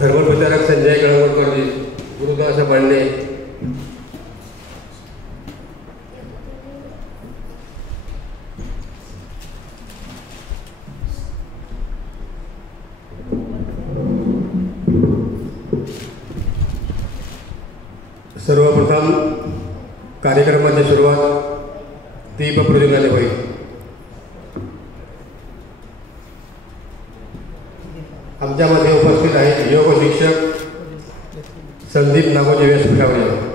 धर्मप्रचारक संजय गळवटकरजी, गुरुदास पांडे, सर्वप्रथम कार्यक्रमाची सुरुवात दीप प्रज्वलनाने होईल. आमच्यामध्ये उपस्थित आहेत योग शिक्षक संदीप नागोजी व्यासपीठावर.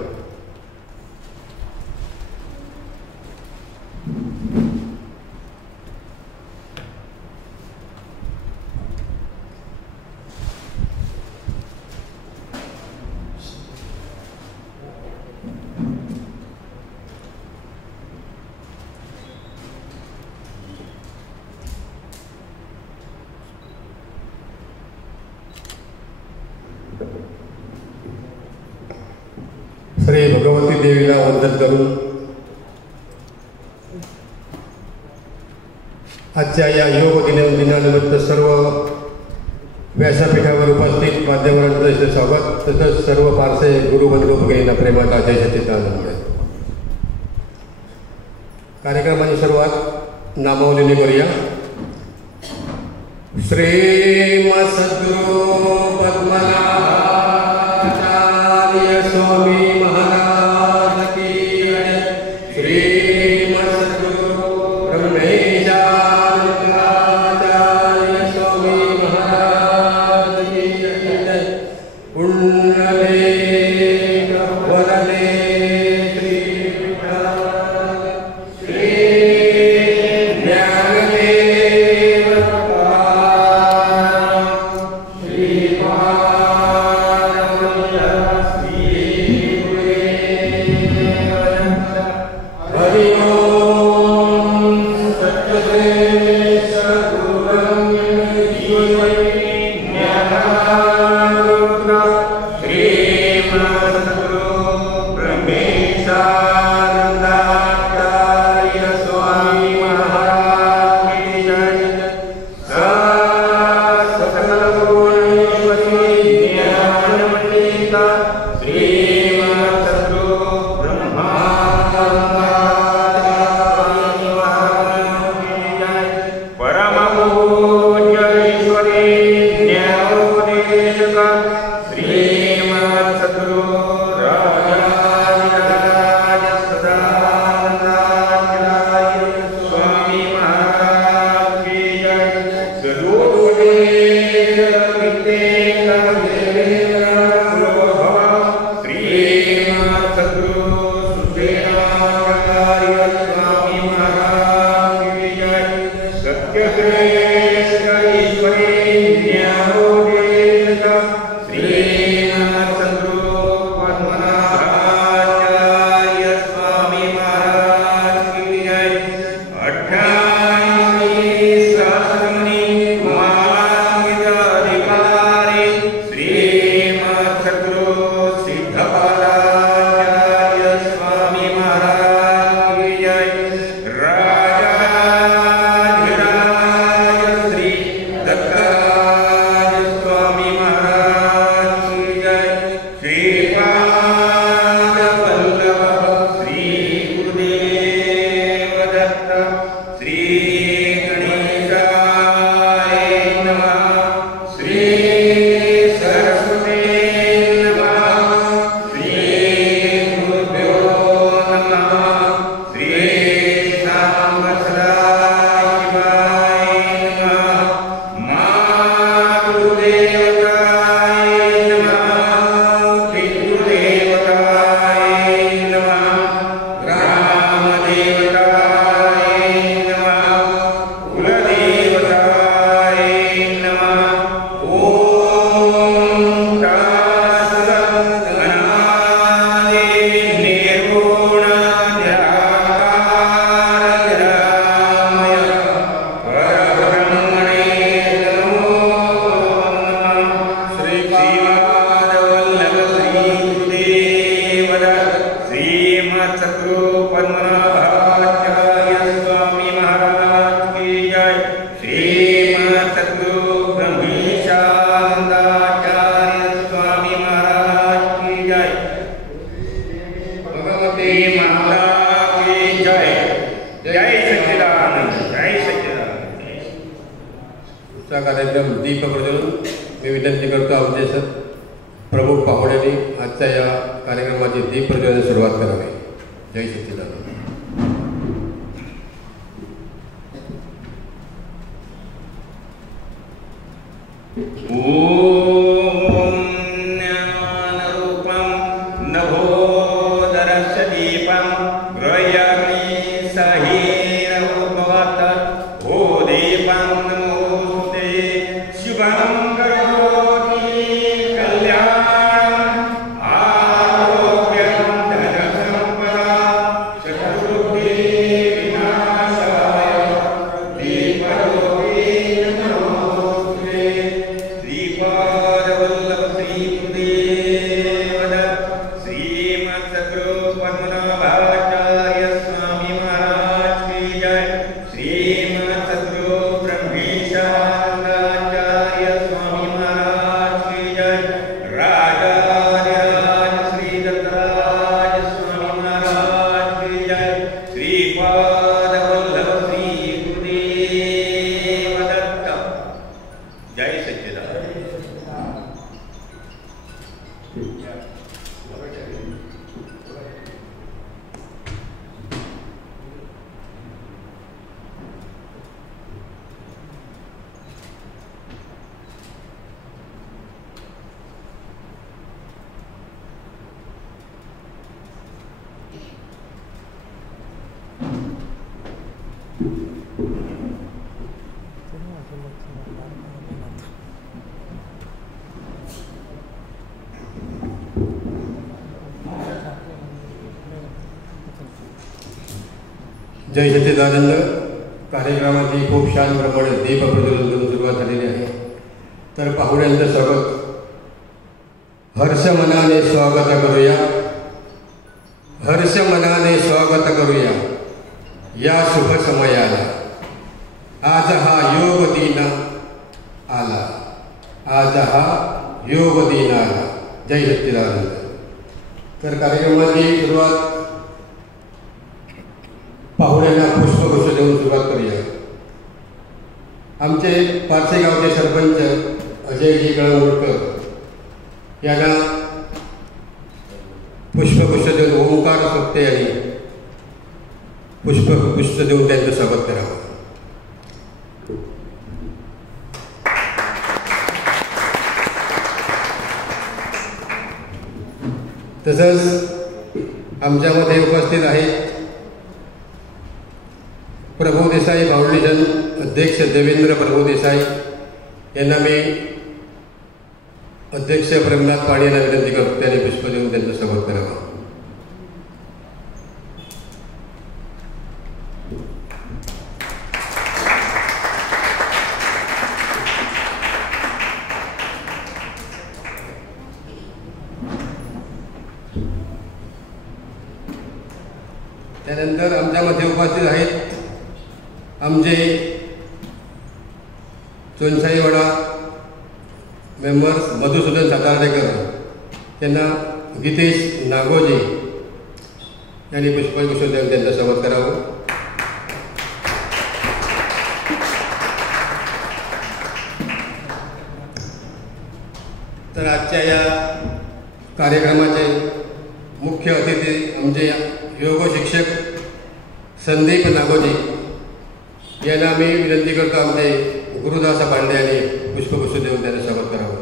श्री भगवती देवीला वंदन करून आजच्या या योग दिनानिमित्त सर्व व्यासपीठावर उपस्थित माध्यमांचं स्वागत, तसंच सर्व पारसे गुरुबंधू भगिनींना प्रेमाचा जय सच्चिदानंद. कार्यक्रमाची सुरुवात नामावलीने करूया. श्री सद्गुरु पद्मनाभ स्वामी महाराज की जय. श्री सद्गुरु ब्रह्मेशाचार्य स्वामी महाराज की जय. पुण्यले वरदे श्री प्रज्वलन मी विनंती करतो आमचे प्रमुख पाहुण्यांनी आजच्या या कार्यक्रमाची दीप प्रज्वलन सुरुवात करावी. जय सच्चिदानंद. जय सच्चिदानंद. कार्यक्रमाची खूप छान प्रमाणे दीप प्रज्वलन करून सुरुवात झालेली आहे. तर पाहुण्यांचं स्वागत हर्ष मनाने स्वागत करूया. हर्ष मनाने स्वागत करूया या शुभ समयाला. आज हा योग दिन आला. आज हा योग दिन आला. जय सच्चिदानंद. तर कार्यक्रमाची सुरुवात पाहुण्यांना पुष्पगुच्छ देऊन सुरुवात करूया. आमचे पारसे गावचे सरपंच अजयजी कळंगूटकर यांना पुष्पगुच्छ देऊन ओंकार सोपते यांनी पुष्पगुच्छ देऊन त्यांचं स्वागत करावं. तसंच आमच्यामध्ये उपस्थित आहेत प्रभू देसाई फाउंडेशन अध्यक्ष देवेंद्र प्रभू देसाई यांना मी अध्यक्ष प्रमनाथ पाणी यांना विनंती करतो त्यांनी पुष्प देऊन त्यांचं स्वागत करावं. त्यानंतर आमच्यामध्ये उपस्थित आहेत आमचे चोनसाईवाडा मेंबर्स मधुसूदन सातार्डेकर त्यांना गीतेश नागोजी यांनी पुष्पगुच्छ देऊन त्यांचं स्वागत करावं. तर आजच्या या कार्यक्रमाचे मुख्य अतिथी आमचे योग शिक्षक संदीप नागोजी यांना मी विनंती करतो आमचे गुरुदास पांडे यांनी पुष्पगुच्छ देऊन त्यांचं स्वागत करावं.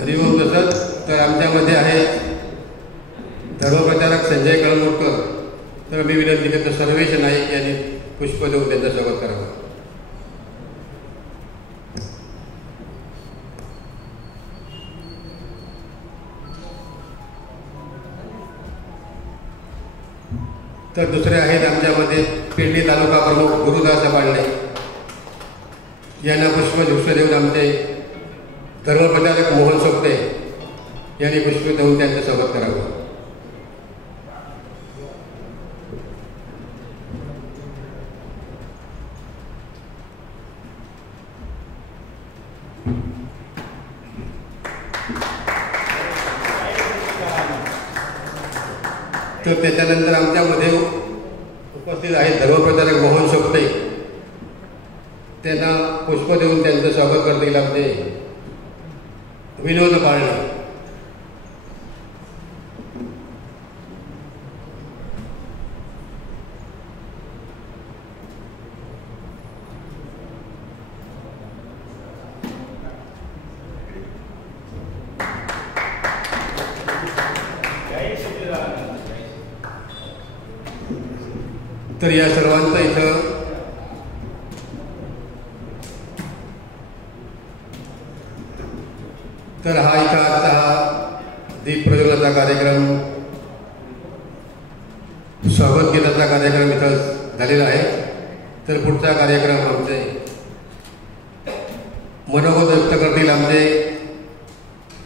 हरिओम. तसंच तर आमच्यामध्ये आहेत धर्मप्रचारक संजय कळंगूटकर. तर मी विनंती करतो सर्वेश नाईक यांनी पुष्प देऊन त्यांचं स्वागत करावं. तर दुसरे आहेत आमच्यामध्ये पिंडी तालुका प्रमुख गुरुदास पांडे यांना पुष्पगुच्छ देऊन आमचे धर्मप्रचारक मोहन सोपते यांनी पुष्प देऊन त्यांचं स्वागत करावं. तर त्याच्यानंतर आमच्यामध्ये उपस्थित आहेत धर्मप्रचारक मोहन सोपटे, त्यांना पुष्प देऊन त्यांचं स्वागत करतील आमचे विनोद पाळणे. तर या सर्वांचं इथं तर हा इथं आजचा हा दीप प्रज्वलनाचा कार्यक्रम, स्वागत गीताचा कार्यक्रम इथं झालेला आहे. तर पुढचा कार्यक्रम आमचे मनोगत व्यक्त करतील आमचे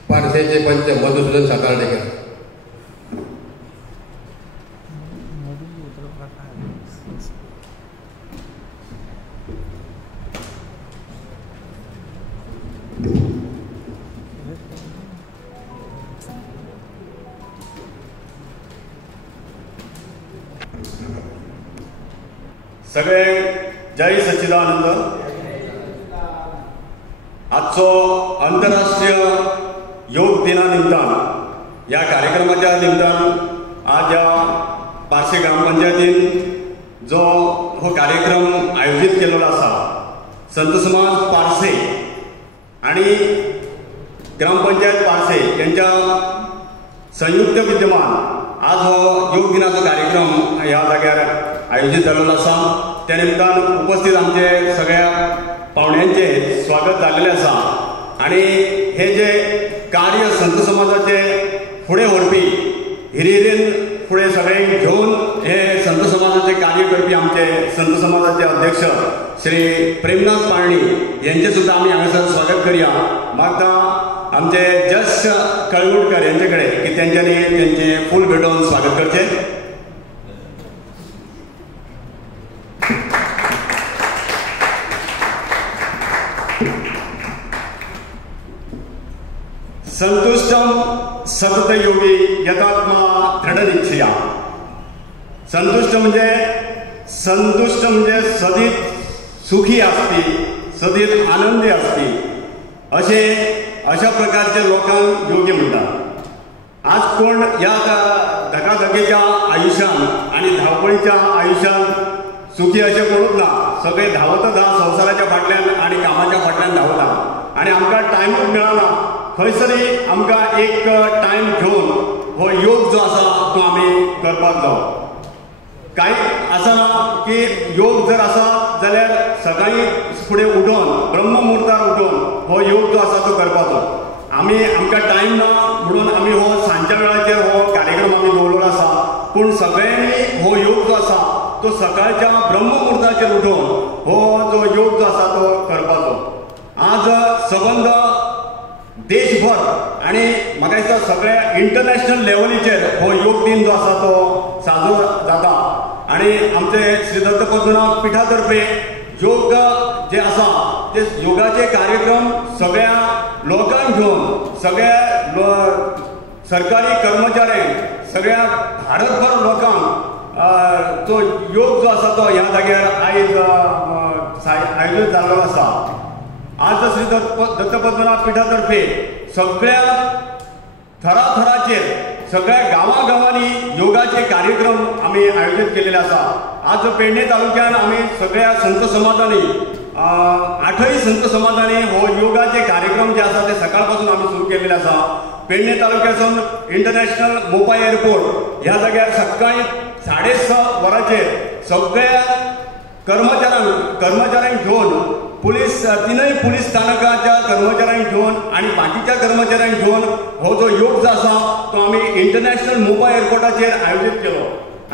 पारसेचे पंच मधुसूदन सातार्डेकर. सगळे जय सच्चिदानंद. आजचो आंतरराष्ट्रीय योग दिना निमतान या कार्यक्रमाच्या निमतान आज या पारसे ग्रामपंचायतीन जो हो कार्यक्रम आयोजित केलेलो आसा, संत समाज पारसे आणि ग्रामपंचायत पारसे यांच्या संयुक्त विद्यमान आज हो योग दिनाचो कार्यक्रम ह्या जाग्यार आयोजित जाल्लो आसा. त्या निमतान उपस्थित आमचे सगळ्या पाहुण्यांचे स्वागत जाल्लेले आसा आणि हे जे कार्य संत समाजाचे फुडें व्हरपी हिरिरीन फुडें सगळे घेवन हे संत समाजाचे कार्य करपी आमचे संत समाजाचे अध्यक्ष श्री प्रेमनाथ पाळणी यांचे सुद्धा आम्ही हांगासर स्वागत करूया. मागता आमचे जश कळवुडकर यांचे कडेन की त्यांच्यानी त्यांचे फूल भेटोवन स्वागत करचे. संतुष्टम सतत योगी यथात्मा दृढ निश्चया. संतुष्ट म्हणजे सदीत सुखी असती, सदीत आनंदी असती अशा प्रकारचे लोकांक योगी म्हणतात. आज कोण या धकाधकीच्या आयुष्यात आणि धावपळीच्या आयुष्यात सुखी असे कोणूच ना. सगळे धावतच हा संसाराच्या फाटल्यान आणि कामाच्या फाटल्यान धावता आणि आमकां टायमूच मेळना. खंयसरी आमकां एक टायम घेवन हो योग जो आसा तो आमी करपाक जाय. कांय आसना की योग जर आसा जाल्यार सकाळी फुडें उठोन ब्रह्ममुहूर्तार उठोन हो योग जो आसा तो करपाचो. आमकां टायम ना म्हणून आमी हो सांजच्या वेळाचेर हो कार्यक्रम आमी दवरलेलो आसा. पूण सगळ्यांनी हो योग जो आसा तो सकाळच्या ब्रह्ममुहूर्ताचेर उठोन हो जो योग जो आसा तो करपाचो. आज सबंद देशभर आणि म्हाका दिसता सगळ्या इंटरनॅशनल लेवलीचेर हो योग दिन जो आसा तो साजरो जाता आणि आमचे श्री दत्त पद्मनाभ पिठातर्फे योग जे आसा ते योगाचे कार्यक्रम सगळ्या लोकांक घेवन सगळ्या सरकारी कर्मचाऱ्यांक सगळ्या भारतभर लोकांक तो योग जो आसा तो ह्या जाग्यार आयज आयोजीत जाल्लो आसा. आज श्री दत्त पद्मनाभ पिठातर्फे सगळ्या थराथराचेर सगळ्या गांवांनी योगाचे कार्यक्रम आमी आयोजित केलेले आसा. आज पेडणे तालुक्यात आमी सगळ्या संत समाजांनी 8 संत समाजांनी हो योगाचे कार्यक्रम जे आसा ते सकाळपासून आमी सुरू केलेले आसा. पेडणे तालुक्यासून इंटरनॅशनल मोपा एअरपोर्ट ह्या जाग्यार सकाळी 6:30 वरांचेर सगळ्या कर्मचाऱ्यांक घेवन तीनय पुलीस स्थानकाच्या कर्मचाऱ्यांक घेवन आणि बाकीच्या कर्मचाऱ्यांक घेवन हो जो योग जो आसा तो आमी इंटरनॅशनल मोपा एअरपोर्टाचेर आयोजीत केलो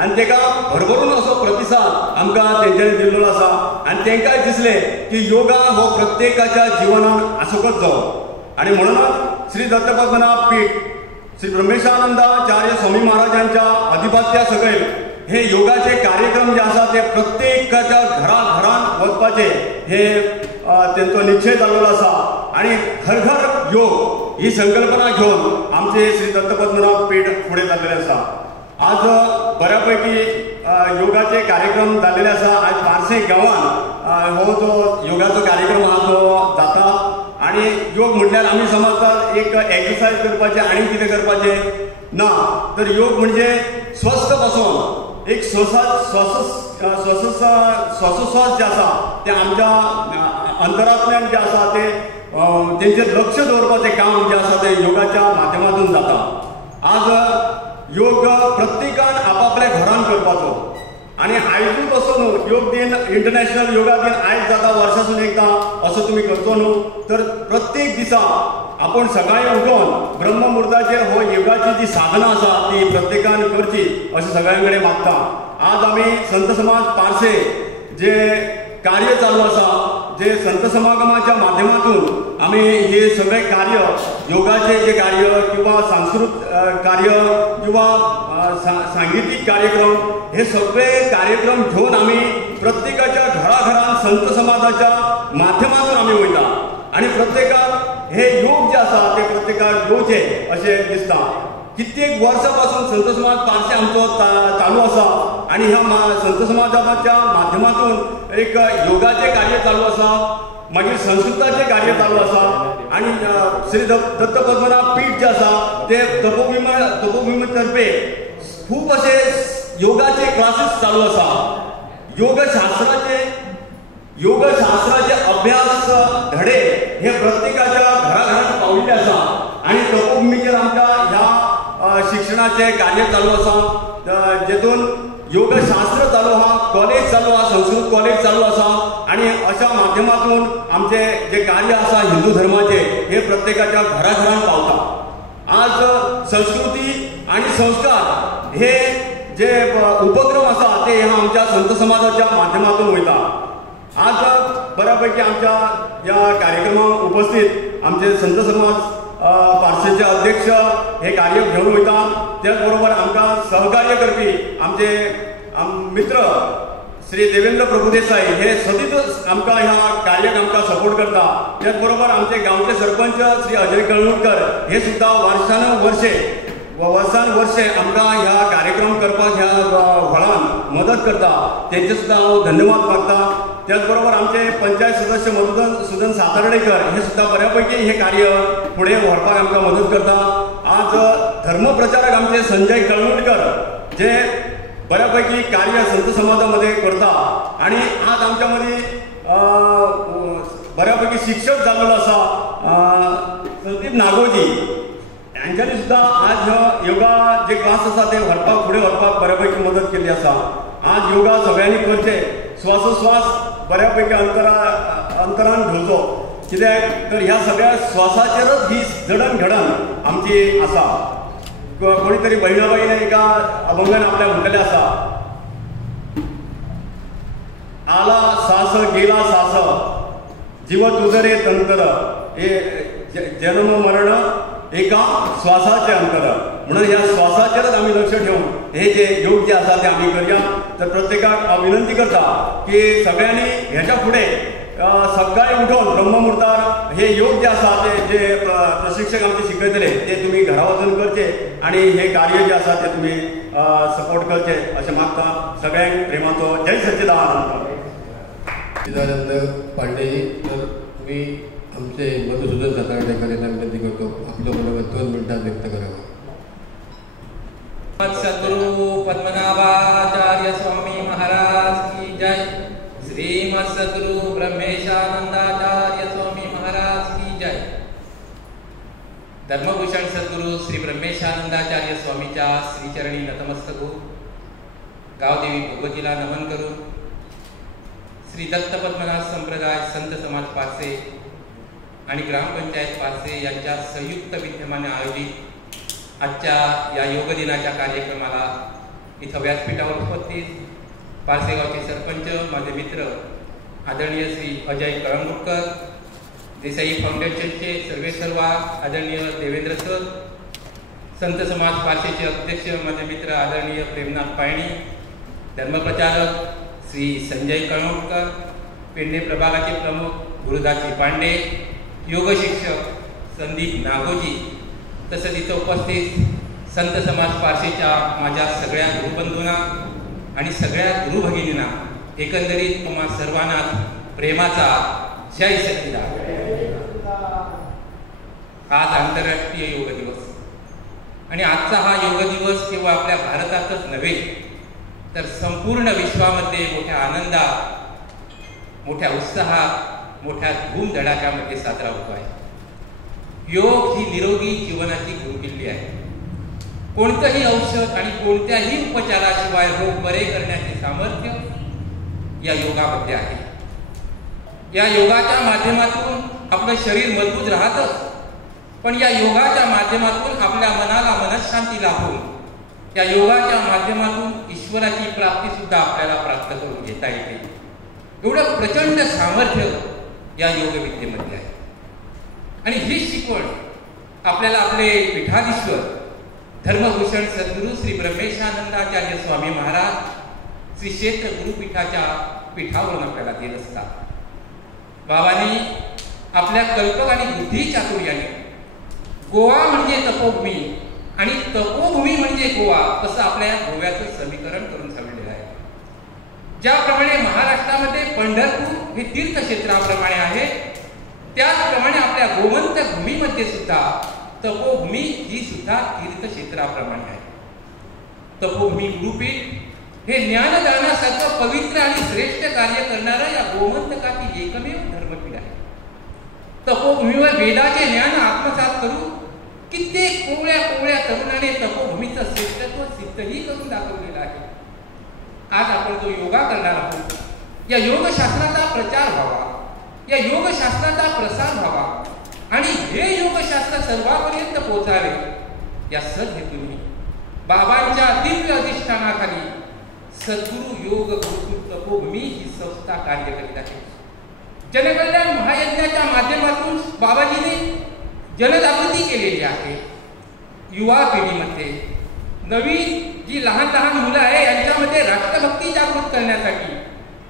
आणि तेका भरभरून असो प्रतिसाद आमकां तेंच्यांनी दिल्लो आसा. आणि तेंकांय दिसलें की योगा हो प्रत्येकाच्या जिवनात आसोकच जावो. आणि म्हणूनच श्री दत्त पद्मनाभ पीठ श्री ब्रह्मेशानंदाचार्य स्वामी महाराजांच्या अधिपत्या सकयल हे योगाचे कार्यक्रम जे आसा ते प्रत्येकाच्या घराघरांत वचपाचे हे तेंचो निश्चय जाल्लो आसा. आणि घर घर योग ही संकल्पना घेवन आमचे श्री दत्त पद्मनाभ पीठ फुडें जाल्लेले आसा. आज बऱ्यापैकी योगाचे कार्यक्रम जाल्लेले आसा. आज पारसे गांवांत हो जो योगाचो कार्यक्रम आहा तो जाता. आणि योग म्हटल्यार आमी समजतात एक एक्सरसाइज करपाचें आनी कितें करपाचें ना, तर योग म्हणजे स्वस्थ बसून एक श्वासोश्वास जे आसा ते आमच्या अंतरांतल्यान जे आसा ते तेंचेर लक्ष दवरपाचें काम जे आसा ते योगाच्या माध्यमातून जाता. आज योग प्रत्येकान आपापल्या घरान करपाचो. आणि आयजूच असो न्हू योग दिन इंटरनॅशनल योगा दिन आयज जाता वर्सासून एकदा असो तुमी करचो न्हू, तर प्रत्येक दिसा आपण सकाळी उठून ब्रह्ममुहूर्ताचेर हो योगाची जी साधना आसा ती प्रत्येकान करची अशें सगळ्यां कडेन मागता. आज आमी संत समाज पारसे जे कार्य चालू आसा, जे संत समागमाच्या माध्यमातून आमी हे सगळे कार्य योगाचे जे कार्य किंवा सांस्कृतिक कार्य किंवा सांगीतिक कार्यक्रम हे सगळे कार्यक्रम घेऊन आम्ही प्रत्येकाच्या घराघरात संत समाजाच्या माध्यमातून आम्ही वयता. आणि प्रत्येकाक हे योग जे आसा ते प्रत्येकाक येवचे अशें दिसता. कित्येक वर्सां संत समाज पारसे आमचो चालू आसा आणि ह्या संत समाजाच्या माध्यमातून एक योगाचे कार्य चालू आसा, मागीर संस्कृताचे कार्य चालू आसा. आणि श्री दत्त पद्मनाभ पीठ जे आसा ते तपोभूमी तर्फे खूप असे योगाचे क्लासेस चालू आसा. योगशास्त्राचे अभ्यास धडे हे प्रत्येकाच्या घराघरात पावलेले आसा. आणि तपोभूमीचेर आमच्या ह्या शिक्षणाचे कार्य चालू आसा, जेतून योगशास्त्र चालू आहा, कॉलेज चालू आहा, संस्कृत कॉलेज चालू आसा. आणि अशा माध्यमातून आमचे जे कार्य आसा हिंदू धर्माचे हे प्रत्येकाच्या घराघरात पावता. आज संस्कृती आणि संस्कार हे जे उपक्रम आसा ते ह्या आमच्या संत समाजाच्या माध्यमातून वयता. आज बऱ्यापैकी आमच्या या कार्यक्रमाक उपस्थित आमचे संत समाज पारसेचे अध्यक्ष हे कार्य घेऊन वयता. त्याचबरोबर आमकां सहकार्य करपी आमचे मित्र श्री देवेंद्र प्रभुदेसाई हे सदीच आमकां ह्या कार्याक आमकां सपोर्ट करता. त्याचबरोबर आमचे गांवचे सरपंच श्री अजय कळंगूटकर हे सुद्धा वर्सान वर्षे आमकां ह्या कार्यक्रम करपाक ह्या व्हळान मदत करता. तेंचे सुद्धा हांव धन्यवाद मागता. त्याचबरोबर आमचे पंचायत सदस्य मधुसूदन सातार्डेकर हे सुद्धा बऱ्यापैकी हे कार्य पुढे व्हरपाक आमकां मदत करता. आज धर्मप्रचारक आमचे संजय कळंगूटकर जे बऱ्यापैकी कार्य संत समाजामध्ये करता. आणि आज आमच्या मध्ये बऱ्यापैकी शिक्षक जाल्लो आसा संदीप नागोजी, यांच्यानी सुद्धा आज योगा जे क्लास आसा ते व्हरपाक फुडें व्हरपाक बऱ्यापैकी मदत केली आसा. आज योगा सगळ्यांनी करचे, श्वासोश्वास बऱ्यापैकी अंतरान घेवचो, कित्याक तर ह्या सगळ्या श्वासाचेरच ही जडणघडण आमची आसा. कोणी तरी बहिणाबाईने एका अभंगान आपल्या म्हटलेले आसा, आला सास गेला सास जीव तुझरे तंत्र, हे जन्म मरण एका श्वासाचे अंतर. म्हणून या श्वासाचेरच आम्ही लक्ष ठेवून हे जे योग जे आसा ते आम्ही करूया. तर प्रत्येकाक विनंती करता की सगळ्यांनी ह्याच्या पुढे सकाळी उठून ब्रह्ममुहूर्तार हे योग जे आसा ते जे प्रशिक्षक आमचे शिकयतले ते तुम्ही घरा वचून करचे आणि हे कार्य जे आसा ते तुम्ही सपोर्ट करचे अशें मागता. सगळ्यांक प्रेमाचो जय सच्चिदानंद. सच्चिदानंद पांडे तर मी आमचे मधुसूदन सातार्डेकर यांना विनंती करतो आपलं मनोगत 2 मिनिटात व्यक्त करावं. सद्गुरु पद्मनाभाचार्य स्वामी महाराज की जय. श्रीमद सद्गुरु ब्रह्मेशानंदाचार्य स्वामी महाराज की जय. धर्मभूषण सद्गुरु श्री ब्रह्मेशानंदाचार्य स्वामीच्या श्रीचरणी नतमस्तक हो. गावदेवी भगवतीला नमन करू. श्री दत्त पद्मनाभ संप्रदाय संत समाज पारसे आणि ग्रामपंचायत पारसे यांच्या संयुक्त विद्यमाने आयोजित आजच्या या योग दिनाच्या कार्यक्रमाला इथं व्यासपीठावर उपस्थित पारसेगावचे सरपंच, माझे मित्र आदरणीय श्री अजय कळंगूटकर, देसाई फाउंडेशनचे सर्वेसर्वा आदरणीय देवेंद्र सर, संत समाज पारसेचे अध्यक्ष माझे मित्र आदरणीय प्रेमनाथ पायणी, धर्मप्रचारक श्री संजय कळंगूटकर, पेडणे प्रभागाचे प्रमुख गुरुदासजी पांडे, योग शिक्षक संदीप नागोजी, तसंच इथं उपस्थित संत समाज पारसेच्या माझ्या सगळ्या गुरुबंधूंना आणि सगळ्या गुरुभगिनींना एकंदरीत तुम्हा सर्वांना प्रेमाचा जय सच्चिदानंद. आज आंतरराष्ट्रीय योग दिवस आणि आजचा हा योग दिवस केवळ आपल्या भारतातच नव्हे तर संपूर्ण विश्वामध्ये मोठ्या आनंदात, मोठ्या उत्साहात, मोठ्या धूमधडाक्यामध्ये साजरा होतो आहे. योग ही निरोगी जीवनाची गुरुकिल्ली आहे. कोणतंही औषध आणि कोणत्याही उपचाराशिवाय रोग बरे करण्याचे सामर्थ्य या योगामध्ये आहे. या योगाच्या माध्यमातून आपलं शरीर मजबूत राहतच, पण या योगाच्या माध्यमातून आपल्या मनाला मनःशांती लाभून या योगाच्या माध्यमातून ईश्वराची प्राप्ती सुद्धा आपल्याला प्राप्त करून घेता येते. एवढं प्रचंड सामर्थ्य या योगविद्येमध्ये आहे. आणि ही शिकवण आपल्याला आपले पीठाधीश्वर धर्मभूषण सद्गुरू श्री ब्रह्मेशानंदाचार्य स्वामी महाराज श्री क्षेत्र गुरुपीठाच्या पीठावरून आपल्याला देत असतात. बाबांनी आपल्या कल्पक आणि बुद्धी चातुर्याने गोवा म्हणजे तपोभूमी आणि तपोभूमी म्हणजे गोवा असं आपल्या गोव्याचं समीकरण करून सांगितलेलं आहे. ज्याप्रमाणे महाराष्ट्रामध्ये पंढरपूर हे तीर्थक्षेत्राप्रमाणे आहे, त्याचप्रमाणे आपल्या गोमंत भूमीमध्ये सुद्धा तपोभूमी ही सुद्धा तीर्थक्षेत्राप्रमाणे आहे. तपोभूमी गुरुपीठ हे ज्ञानदानासारखं पवित्र आणि श्रेष्ठ कार्य करणारं या गोमंतकाची एकमेव धर्मपीठ आहे. तपोभूमीवर वेदाचे ज्ञान आत्मसात करून कित्येक कोवळ्या तरुणाने तपोभूमीचं श्रेष्ठत्व सिद्धही करून दाखवलेलं आहे. आज आपण जो योगा करणार आहोत, या योगशास्त्राचा प्रचार व्हावा, या योगशास्त्राचा प्रसार व्हावा आणि हे योगशास्त्र सर्वांपर्यंत पोहोचावे या सद्हेतूने बाबांच्या दिव्य अधिष्ठानाखाली सद्गुरू योग गुरुकुल तपोभूमी ही संस्था कार्य करीत आहे. जनकल्याण महायज्ञाच्या माध्यमातून बाबाजीने जनजागृती केलेली आहे. युवा पिढीमध्ये नवीन जी लहान मुलं आहे यांच्यामध्ये राष्ट्रभक्ती जागृत करण्यासाठी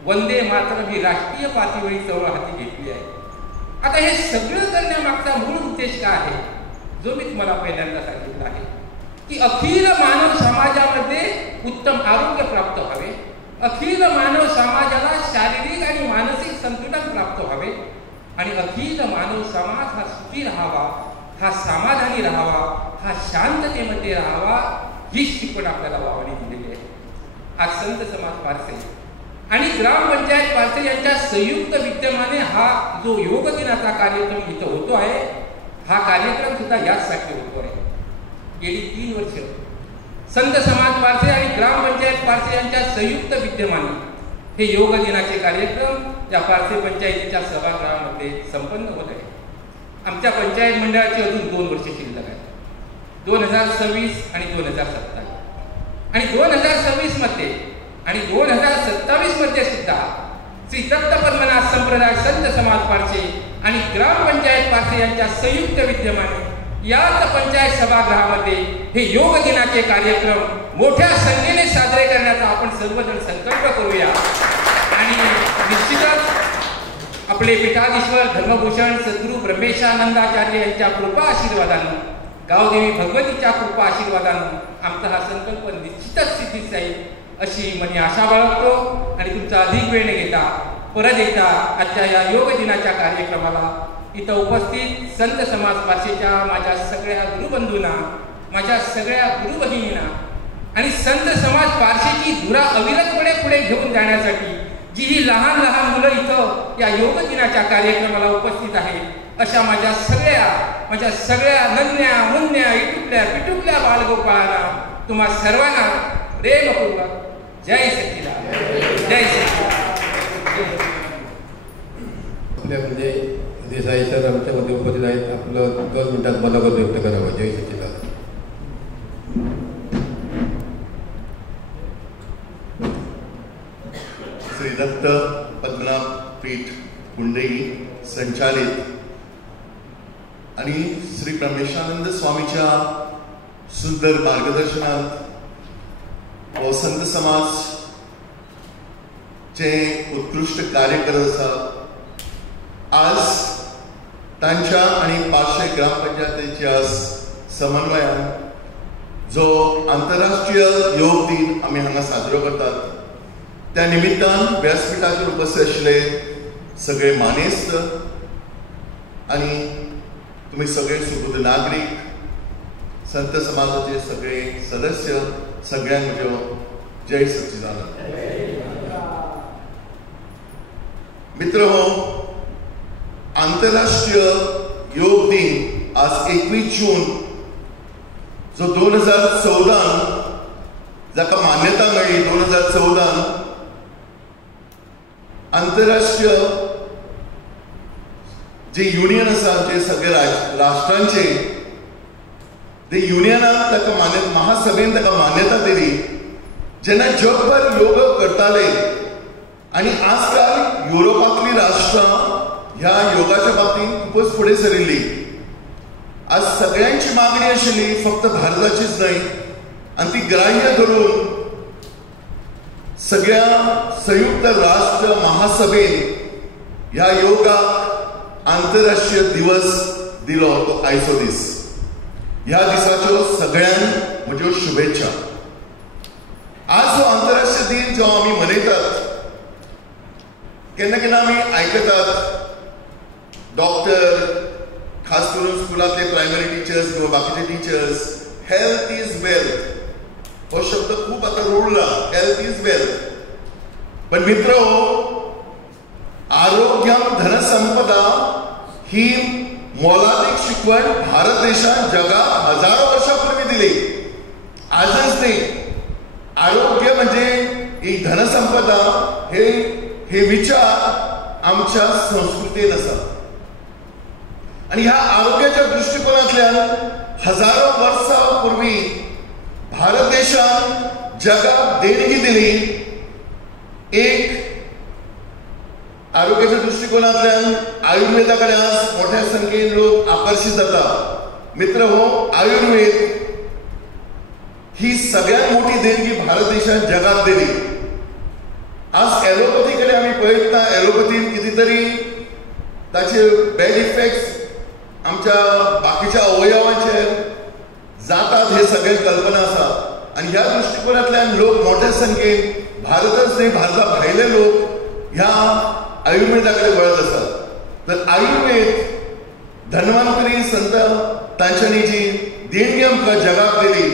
वंदे मातरम ही राष्ट्रीय पातळीवरील चळवळ हाती घेतली आहे. आता हे सगळं करण्यामागचा मूळ उद्देश काय आहे, जो मी तुम्हाला पहिल्यांदा सांगितलं आहे की अखिल मानव समाजामध्ये उत्तम आरोग्य प्राप्त व्हावे, अखिल मानव समाजाला शारीरिक आणि मानसिक संतुलन प्राप्त व्हावे आणि अखिल मानव समाज हा सुखी राहावा, हा समाधानी राहावा, हा शांततेमध्ये राहावा, ही शिकवण आपल्याला बाबांनी दिलेली आहे. आज संत समाज पारसे आणि ग्रामपंचायत पारसे यांच्या संयुक्त विद्यमाने हा जो योग दिनाचा कार्यक्रम इथं होतो आहे, हा कार्यक्रम सुद्धा याचसाठी होतो आहे. गेली 3 वर्ष संत समाज पारसे आणि ग्रामपंचायत पारसे यांच्या संयुक्त विद्यमाने हे योग दिनाचे कार्यक्रम या पारसे पंचायतीच्या सभागृहामध्ये संपन्न होत आहे. आमच्या पंचायत मंडळाची अजून 2 वर्ष शिल्लक आहे, 2026 आणि 2027. आणि 2026 मध्ये आणि 2027 मध्ये सुद्धा श्री दत्त पद्मनाभ संप्रदाय संत समाज पारसे आणि ग्रामपंचायत पारसे यांच्या संयुक्त विद्यमाने याच पंचायत सभागृहामध्ये हे योग दिनाचे कार्यक्रम मोठ्या संख्येने साजरे करण्याचा आपण सर्वजण संकल्प करूया. आणि निश्चितच आपले पीठाधीश्वर धर्मभूषण सद्गुरू ब्रह्मेशानंदाचार्य यांच्या कृपा आशीर्वादानं, गावदेवी भगवतीच्या कृपा आशीर्वादानं आमचा हा संकल्प निश्चितच सिद्धीस जाईल अशी मनी आशा बाळगतो. आणि तुमचा अधिक वेळ न घेता परत एकदा आजच्या या योग दिनाच्या कार्यक्रमाला इथं उपस्थित संत समाज पारसेच्या माझ्या सगळ्या गुरुबंधूंना, माझ्या सगळ्या गुरुभगिनींना आणि संत समाज पारसेची धुरा अविरतपणे पुढे घेऊन जाण्यासाठी जी ही लहान मुलं इथं या योग दिनाच्या कार्यक्रमाला उपस्थित आहेत, अशा माझ्या सगळ्या नन्या मुन्या इटुकल्या पिटुकल्या बाळगोपाळांना तुम्हा सर्वांना प्रेमपूर्वक जय सच्चिदानंद, जय सच्चिदानंद. आपल्या म्हणजे देसाई सर आमच्यामध्ये उपस्थित आहेत. आपलं 2 मिनिटात मनोगत व्यक्त करावं. जय सच्चिदानंद. श्री दत्त पद्मनाभ पीठ कुंडई संचालित आणि श्री ब्रह्मेशानंद स्वामीच्या सुंदर मार्गदर्शनात व संत समाज जे उत्कृष्ट कार्य करत आसा. आज तांच्या आणि पारसे ग्रामपंचायतीच्या समन्वयान जो आंतरराष्ट्रीय योग दिन आमी हांगा साजरो करतात, त्या निमित्तान व्यासपीठाचेर उपस्थित आशिल्ले सगळे मानेस्त आनी तुम्ही सगळे सुबुध नागरिक, संत समाजाचे सगळे सदस्य, सगळ्यांक म्हज्यो जय सच्चिदानंद. मित्र हो, आंतरराष्ट्रीय योग दिन आज 21 जून जो 2014 जाका मान्यता मेळ्ळी 2014 आंतरराष्ट्रीय जे युनियन आसा जे सगळे राष्ट्रांचे ते युनियनाक ताका महासभेन ताका मान्यता दिली. जेन्ना जगभर योग करताले आणि आजकाल युरोपातली राष्ट्रां ह्या योगाच्या बाबतीत खूपच पुढे सरिल्ली. आज सगळ्यांची मागणी आशिल्ली फक्त भारताचीच नाही, आणि ती ग्राह्य धरून सगळ्या संयुक्त राष्ट्र महासभेन ह्या योगाक आंतरराष्ट्रीय दिवस दिलो, तो आयचो दीस. ह्या दिसाच्यो सगळ्यांक म्हज्यो शुभेच्छा. आज जो आंतरराष्ट्रीय दिन जो आमी मनयतात, केन्ना केन्ना आमी आयकतात डॉक्टर, खास करून स्कुलांतले प्रायमरी टिचर्स किंवा बाकीचे टिचर्स, हेल्थ इज वेल्थ हो शब्द खूप आता रुळला, हेल्थ इज वेल्थ. पण मित्र, आरोग्यम धनसंपदा ही मोलादीक शिकवण भारत देशात जगात हजारो वर्षापूर्वी दिली. आजच नाही. आरोग्य म्हणजे एक धनसंपदा हे विचार आमच्या संस्कृतीन आसा. आणि ह्या आरोग्याच्या दृष्टिकोनातल्यान हजारो वर्सां पूर्वी भारत देशान जगात देणगी दिली. एक आरोग्याच्या दृष्टिकोनातल्यान आयुर्वेदाकडे आज मोठ्या संख्येन लोक आकर्षित जातात. मित्र हो, आयुर्वेद ही सगळ्यात मोठी देणगी भारत देशान जगात दिली. आज ॲलोपॅथीकडे आम्ही पळयता, ॲलोपॅथीन कितीतरी ताचे बॅड इफेक्ट्स आमच्या बाकीच्या अवयवांचेर जातात हे सगळे कल्पना आसा. आणि ह्या दृष्टिकोनातल्यान लोक मोठ्या संख्येन भारतच नाही, भारता भायले लोक ह्या आयुर्वेदाकडे वळत असतात. तर आयुर्वेद धन्वंतरी संत तांच्यांनी जी देणगी आमकां जगाक दिली,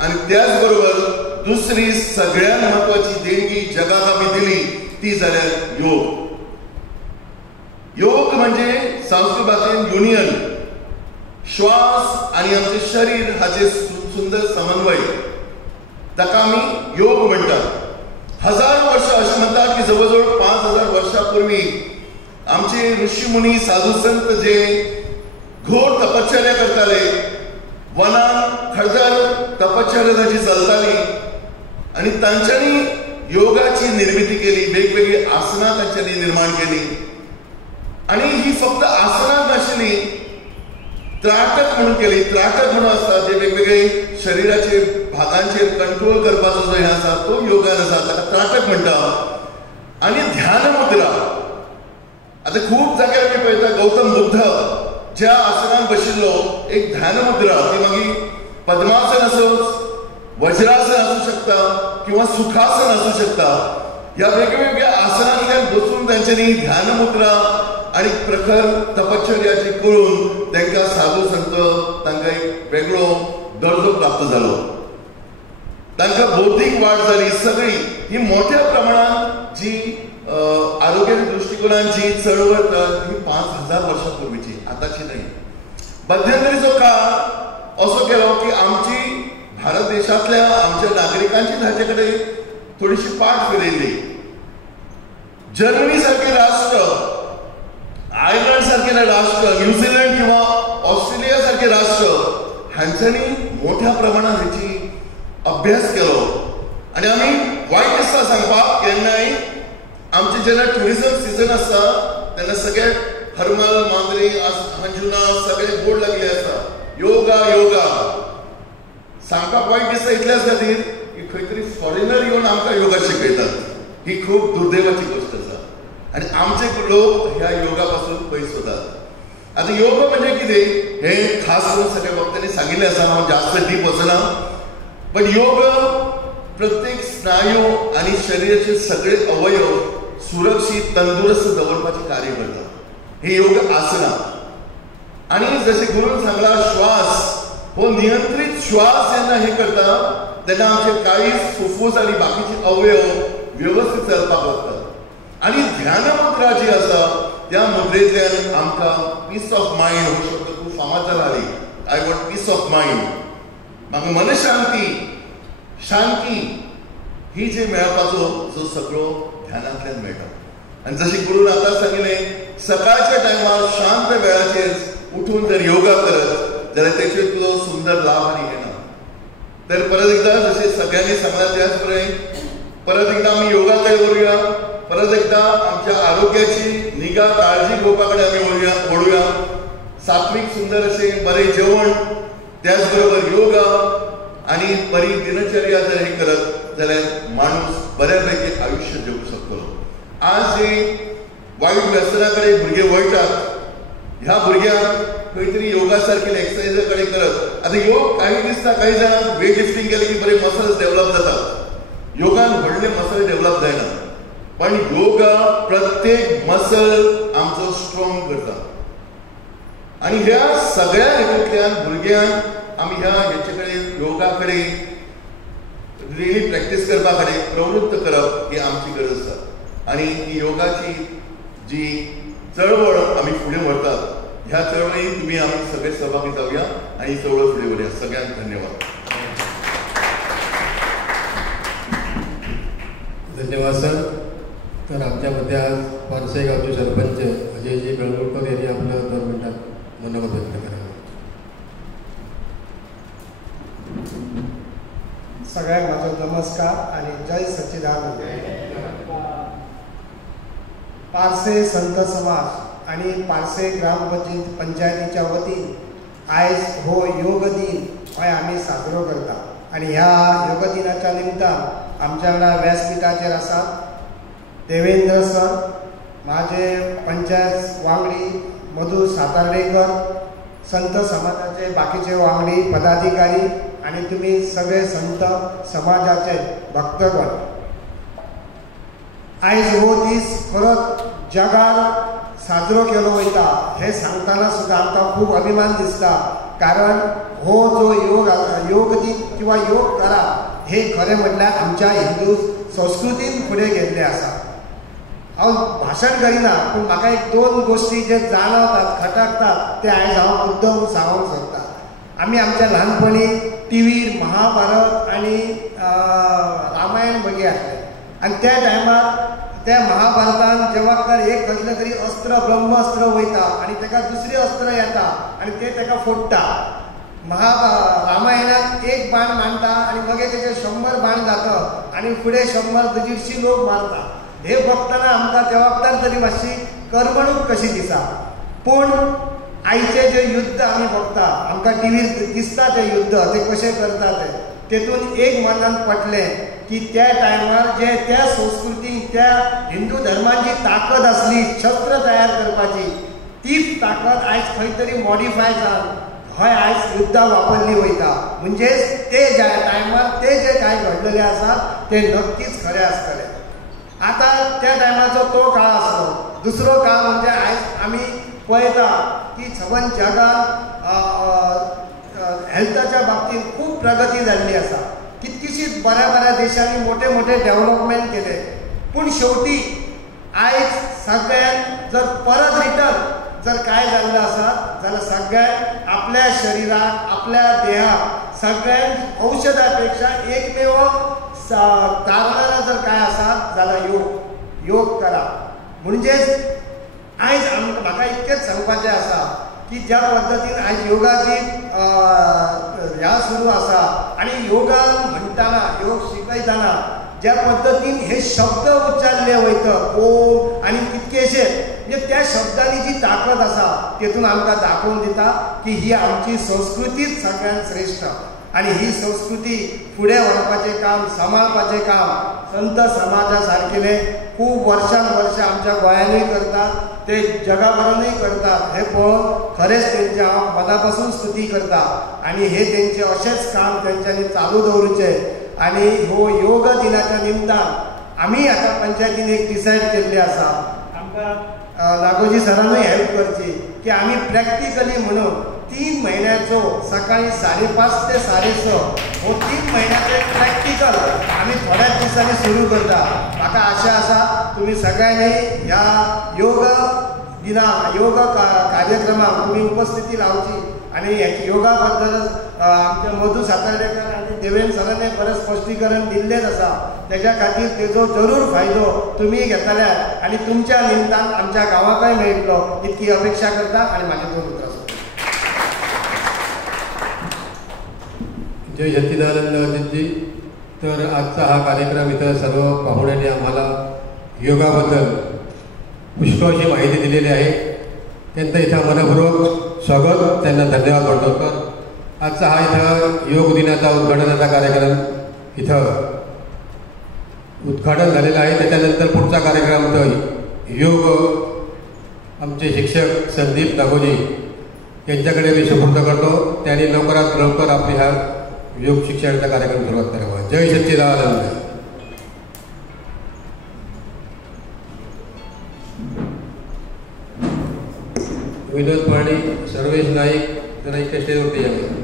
आणि त्याचबरोबर दुसरी सगळ्यात महत्वाची देणगी जगाक आमी दिली ती जाल्यार योग. योग म्हणजे संस्कृत भाशेन युनियन, श्वास आणि आमचे शरीर हाचे सुंदर समन्वय, ताका आमी योग म्हणटात. हजारो वर्ष असे म्हणतात की जवळजवळ 5000 वर्षापूर्वी आमचे ऋषीमुनी साधू संत जे घोर तपश्चर्या करताले, वनान खडतर तपश्चर्या ताची चलताली, आणि तांच्यांनी योगाची निर्मिती केली, वेगवेगळी आसनां तांच्यांनी निर्माण केली. आणि ही फक्त आसनां नाशिल्ली, त्राटक म्हणून केली. त्राटक म्हणून आसता जे वेगवेगळे शरीराचे भागांचेर कंट्रोल करपाचो जो हे आसा तो योगान आसा, ताका त्राटक म्हणटा. आणि ध्यान मुद्रा, आता खूप जाग्यार आमी पळयता गौतम बुद्ध ज्या आसनान बशिल्लो, एक ध्यान मुद्रा, ती मागीर पद्मासन असो, वज्रासन असू शकता किंवा सुखासन असू शकता. या वेगवेगळ्या आसनांतल्यान बसून तांच्यांनी ध्यान मुद्रा आणि प्रखर तपश्चर्याची करून तांकां साधू संत तांकां एक वेगळो दर्जो प्राप्त जालो. तांकां बौद्धीक वाड जाली. सगळी ही मोठ्या प्रमाणात जी आरोग्याच्या दृष्टिकोनान जी चळवळ ही 5000 वर्षापूर्वीची, आताची नाही. मध्यंतरीचो काळ असो केलो की आमची भारत देशातल्या आमच्या नागरिकांची हाचे कडेन थोडीशी पाठ फिरयली. जर्मनी सारखे राष्ट्र, आयर्लंड सारखे राष्ट्र, न्यूझीलंड किंवा ऑस्ट्रेलिया सारखे राष्ट्र हांच्यांनी मोठ्या प्रमाणात हाची अभ्यास केलो. आणि आमी वायट दिसता सांगपाक, केन्नाय आमचे जेन्ना टुरिझम सीझन आसता तेन्ना सगळे हरमल, मांद्रे, अंजुना सगळे बोर्ड लागले आसता योगा योगा. सांगपाक वायट दिसता इतल्याच खातीर की खंय तरी फॉरेनर येवन आमकां योगा शिकयतात. ही खूब दुर्दैवाची गोष्ट आसा. आणि आमचे लोक ह्या योगा पासून पयस वतात. आता योग म्हणजे कितें हे खास करून सगळ्या वक्त्यांनी सांगिल्लें आसा, हांव जास्त डीप वचना. पण योग प्रत्येक स्नायू आणि शरीराचे सगळे अवयव सुरक्षित तंदुरुस्त दवरपाचे कार्य करता. हे योग आसना. आणि जसे गुरुन सांगला श्वास हो नियंत्रित श्वास जेन्ना हे करता तेन्ना आमचे काळीज फुफ्फुस आणि बाकीचे अवयव व्यवस्थित चलपाक लागतात. आणि ध्यान मुद्रा जी आसा त्या मुद्रेंतल्यान आमकां पीस ऑफ मायंड हो शब्द खूब फामाद जाला. I want piece of mind. म्हाका मनशांती शांती ही जे मेळपाचो जो सगळो ध्यानांतल्यान मेळटा. आणि जशें गुरुन आतां सांगिल्लें सकाळच्या टायमार शांत वेळाचेर उठून जर योगा करत जाल्यार तेचेर तुजो सुंदर लाभ आनी येना. तर परत एकदा जशें सगळ्यांनी सांगलां त्याच बरें परत एकदा आमी योगा कडेन वळुया. परत एकदा आमच्या आरोग्याची निगा काळजी घेवपा कडेन आमी वळुया. सात्विक सुंदर अशें बरें जेवण त्याच बरोबर योगा आणि बरी दिनचर्या जर हे करत जाल्यार माणूस बऱ्यापैकी आयुष्य जगू शकतलो. आज जे वायट व्यसना कडेन भुरगे वळटात ह्या भुरग्यांक खंय तरी योगा सारकेले एक्सरसाइजा कडेन करत. आतां योग काही दिसता काही जाणांक वेट लिफ्टिंग केले की बरे मसल्स डेव्हलप जातात. योगान व्हडले मसल डेव्हलप जायना. पण योगा प्रत्येक मसल आमचो स्ट्रॉंग करता. आणि ह्या सगळ्या हेतूंतल्यान भुरग्यांक आमी ह्या हेचे कडेन योगा कडेन रियली प्रॅक्टीस करपा कडेन प्रवृत्त करप ही आमची गरज आसा. आणि ही योगाची जी चळवळ आमी फुडें व्हरतात ह्या चळवळीत तुमी आमी सगळे सहभागी जावया आणि चळवळ फुडें व्हरया. सगळ्यांक धन्यवाद. धन्यवाद सर. तर आमच्यामध्ये आज पारसे गावचे सरपंच अजयजी बेळगोळकर यांनी आपलं 2 मिनिटात मनोगत व्यक्त करावं. सगळ्यांक माझो नमस्कार आणि जय सच्चिदानंद. पारसे संत समाज आणि पारसे ग्रामपंचायतीच्या वतीन आयज हो योग दिन हय आमी साजरो करता. आणि ह्या योग दिनाच्या निमतान आमच्या वांगडा व्यासपीठाचेर आसात देवेंद्र सर, माझे पंचायत वांगडी मधु सातार्डेकर, संत समाजाचे बाकीचे वांगडी पदाधिकारी आणि तुम्ही सगळे संत समाजाचे भक्तगण. आयज हो दीस खरोच जगात साजरो केलो वयता हे सांगताना सुद्धा आमकां खूब अभिमान दिसता. कारण हो जो योग दिन किंवा योग करा हे खरें म्हटल्यार आमच्या हिंदू संस्कृतीन फुडें गेल्ले आसा. हांव भाशण करिना पूण म्हाका 1-2 गोश्टी जे जाणवतात खटकतात ते आयज हांव मुद्दम सांगूंक सोदतां. आमी आमच्या ल्हानपणी टीव्हीर महाभारत आणि रामायण बघी आसले. आणि त्या टायमार त्या महाभारतान जेव्हा एक कसलें तरी अस्त्र ब्रह्मअस्त्र वयता आणि ताका दुसरें अस्त्र येता आणि ते ताका फोडटा. रामायणात 1 बाण मांडटा आणि मागीर तेचे 100 बाण जातात आणि फुडें 100-150 लोक मारता. हे बघताना आमकां त्या वक्तार तरी मातशी करमणूक कशी दिसा. पूण आयचे जे युद्ध आमी बघता आमकां टीव्हीर दिसता ते युद्ध ते कशे करता तेतून एक मनान पटलें की त्या टायमार जे त्या संस्कृतीक त्या हिंदू धर्माची ताकद आसली शस्त्र तयार करपाची तीच ताकद आयज खंय तरी मॉडिफाय जावन हय आयज युद्धाक वापरली वयता. म्हणजेच ते ज्या टायमार ते जे कांय घडलेले आसात ते नक्कीच खरें आसतलें. आतां त्या टायमाचो तो काळ आसलो. दुसरो काळ म्हणजे आयज आमी पळयता की सबंद जगान हेल्थाच्या बाबतींत खूब प्रगती जाल्ली आसा. कितकीशीच बऱ्या देशांनी मोठे मोठे डेव्हलपमेंट केले. पूण शेवटी आयज सगळ्यांक जर परत रिटर्न जर काय जाल्लें आसत जाल्यार सगळ्यांक आपल्या शरिराक आपल्या देहाक सगळ्यांक औषधा पेक्षा एकमेव कारणां जर काय आसात जाल्यार योग करा. म्हणजेच आयज म्हाका इतकेंच सांगपाचें आसा की ज्या पद्दतीन आयज योगाची ह्या सुरू आसा आणि योगा म्हणटाना योग शिकयतना ज्या पद्दतीन हे शब्द उच्चारले वयतात ओम आणि कितकेशे म्हणजे त्या शब्दांनी जी ताकद आसा तेतून आमकां दाखोवन दिता की ही आमची संस्कृतीच सगळ्यांत श्रेष्ठ. आणि ही संस्कृती फुडें व्हरपाचें काम सांबाळपाचें काम संत समाजा सारकेले खूब वर्सां आमच्या गोंयांनी करतात, ते जगा भरानूय करतात. हे पळोवन खरेंच तेंचे हांव मना पासून स्तुती करता आणि हे तेंचे अशेंच काम तेंच्यांनी चालू दवरचें. आणि हो योग दिनाच्या निमतान आमी आतां पंचायतीन एक डिसायड केल्लें आसा, आमकां नागोजी सरानूय हेल्प करची की आमी प्रॅक्टिकली म्हणून 3 म्हयन्याचो सकाळी 5:30 ते 6:30 हो 3 म्हयन्याचो एक प्रॅक्टिकल आमी थोड्याच दिसांनी सुरू करता. म्हाका आशा आसा तुमी सगळ्यांनी ह्या योग कार्यक्रमाक तुमी उपस्थिती लावची आणि योगा बद्दल आमचे मधू सातर्डेकर आणि देवेंद्र सरांनी बरें स्पश्टीकरण दिल्लेंच आसा. तेज्या खातीर तेजो जरूर फायदो तुमी घेतल्यार आणि तुमच्या निमतान आमच्या गांवाकय मेळटलो इतकी अपेक्षा करता आणि म्हाजे 2 उतरां सोडटा. जय सच्चिदानंद अजितजी. तर आजचा हा कार्यक्रम इथं सर्व पाहुण्यांनी आम्हाला योगाबद्दल पुष्कळशी माहिती दिलेली आहे. त्यांचं इथं मनपूर्वक स्वागत, त्यांना धन्यवाद म्हणतो. आजचा हा इथं योग दिनाचा उद्घाटनाचा कार्यक्रम इथं उद्घाटन झालेलं आहे. त्याच्यानंतर पुढचा कार्यक्रम तर योग आमचे शिक्षक संदीप नागोजी यांच्याकडे मी सुपूर्द करतो. त्यांनी लवकरात लवकर आपली हा योग शिक्षणाचा कार्यक्रम सुरुवात करावा. जय सच्चिदानंद. विनोद पाणी, सर्वेश नाईक जरा एका स्टेजवरती यावं.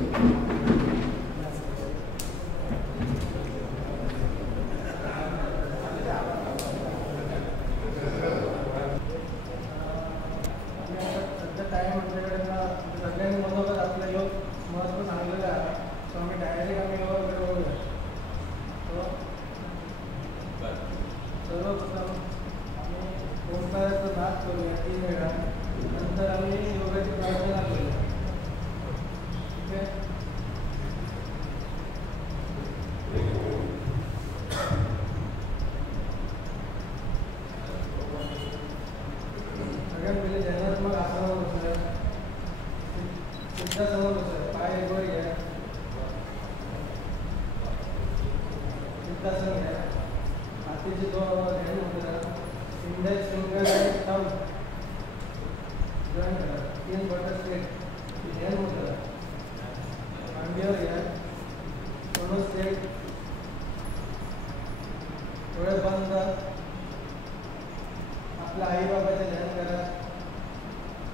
आपल्या आई बाबाचे ध्यान करा,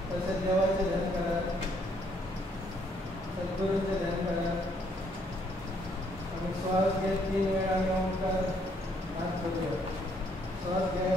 तसेच देवाचे ध्यान करा, सद्गुरूंचे ध्यान करा आणि श्वास घ्या. 3 वेळा आम्ही ओंकार नाद करूया. श्वास घ्या.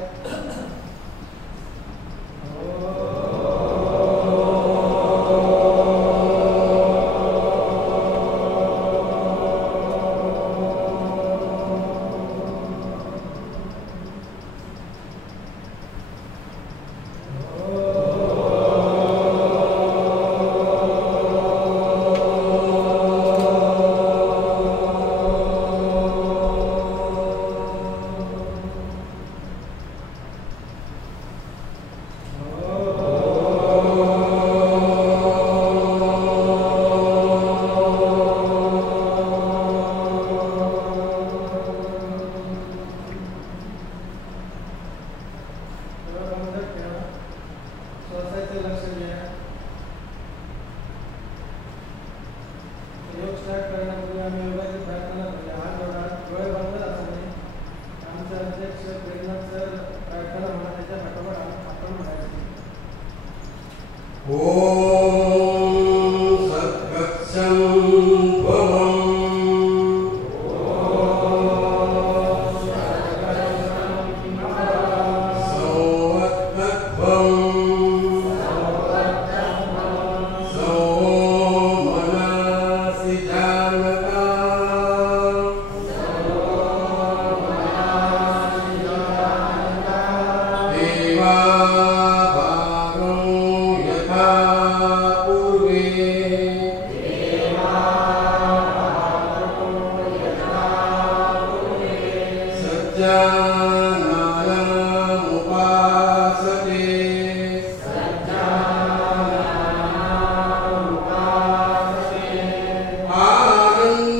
आनंद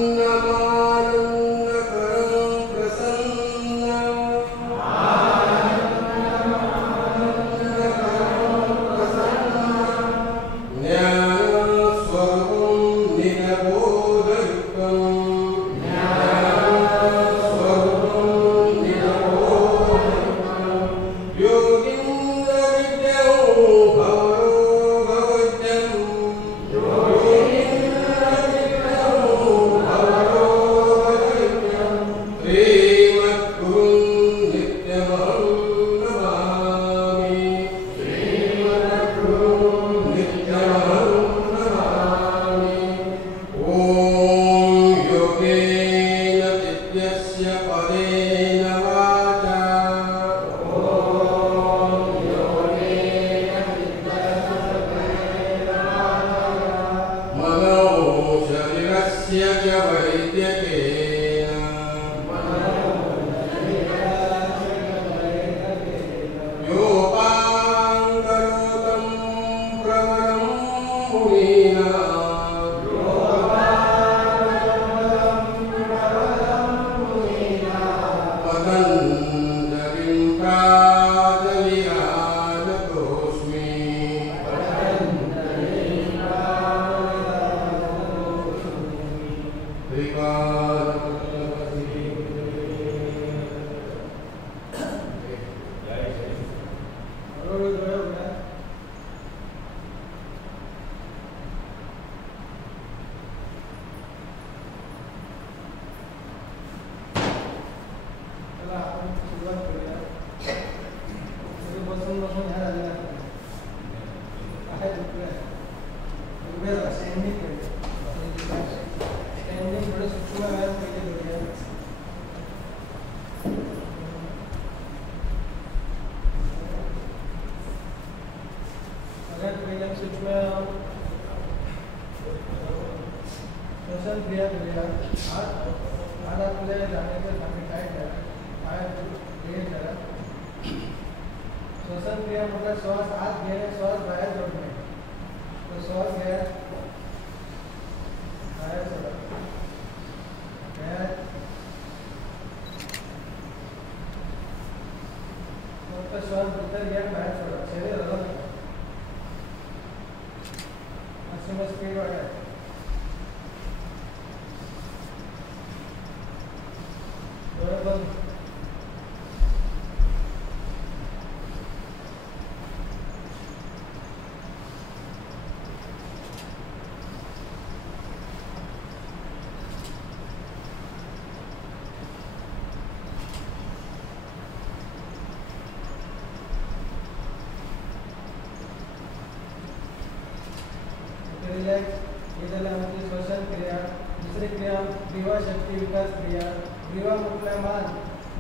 श्वसन क्रिया, दुसरी क्रिया ग्रीवा शक्ती विकास क्रिया. ग्रीवा म्हटल्या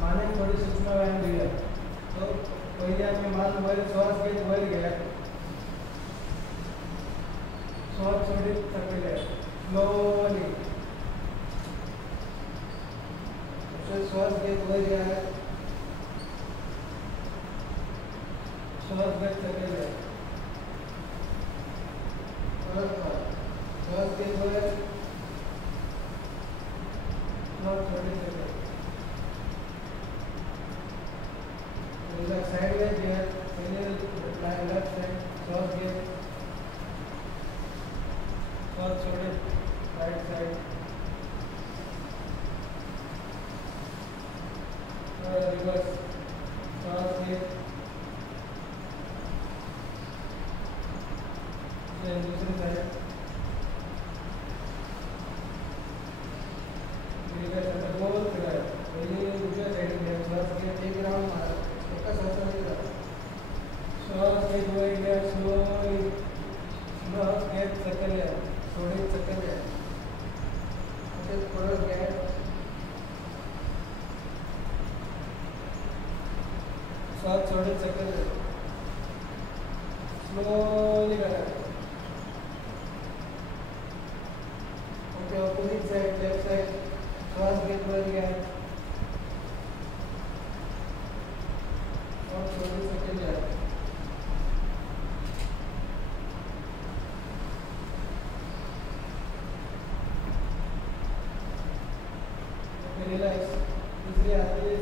माने थोडी सूक्ष्म व्यायाम दिला. तो पहिले आम्ही मान वर श्वास घेत वर घ्या, श्वास सोडित टाकले स्लोली. श्वास घेत वर घ्या, श्वास घेत टाकले श्वास घेत वर श्वास सोडित टाकले. साइडवाइज घ्या, पहिले लेफ्ट साइड श्वास घेत श्वास सोडित राइट साइड. रिवर्स श्वास घेत दूसरी साइड. गोल फिराय, पहिले उजव्या साइड घ्या, श्वास घेत एक राउंड मारा. श्वास घेत वर घ्या, स्लोली श्वास घेत चकल्या सोडित चकल्या. परत घ्या, श्वास सोडित चकल्या स्लोली करा. Okay, opposite side left side श्वास घेत वर घ्या, और सोडित चकल्या. रिलॅक्स. दुसरी हाताची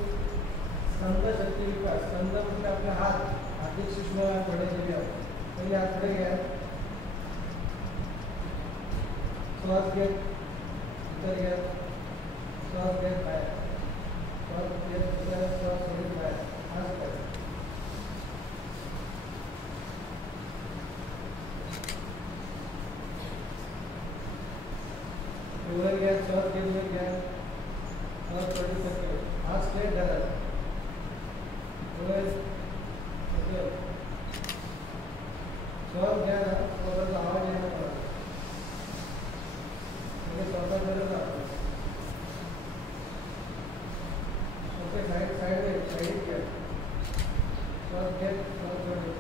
स्कंद शक्ती विकास. स्कंद म्हणजे आपला हात अधिक सूक्ष्म पुढे गेले. पहिले हात पुढे घ्या, श्वास घेत भितर घ्या, श्वास घेत बाहेर, श्वास घेत भितर, श्वास सोडून बाहेर. असं करा. वर घ्या, श्वास घेत वर घ्या, श्वास सोडून सकल. हात स्ट्रेट धरा. वर सकल. श्वास घ्या ना, स्वतःचा आवाज येणार नाही. स्वतः करत राहा. ओके, साईड घ्या. श्वास घेत, श्वास सोडून.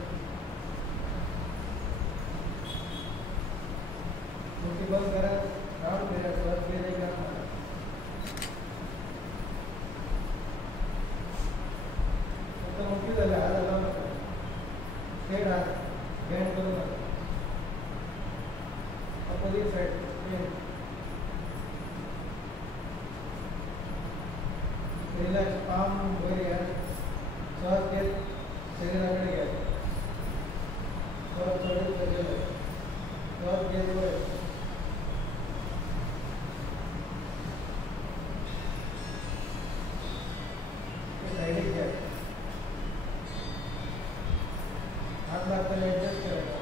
मुठी बंद करा. राउंड फिरा. श्वास घेत एक राउंड मारा. आता मुठी झाली. हात हलवू नका. स्ट्रेट हात बेंड करू नका. Opposite side relax. पाम वर घ्या. श्वास घेत शरीराकडे घ्या. श्वास सोडून शरीर. श्वास घेत वर. साईड घ्या. हात लागताना ऍडजस्ट करायचा.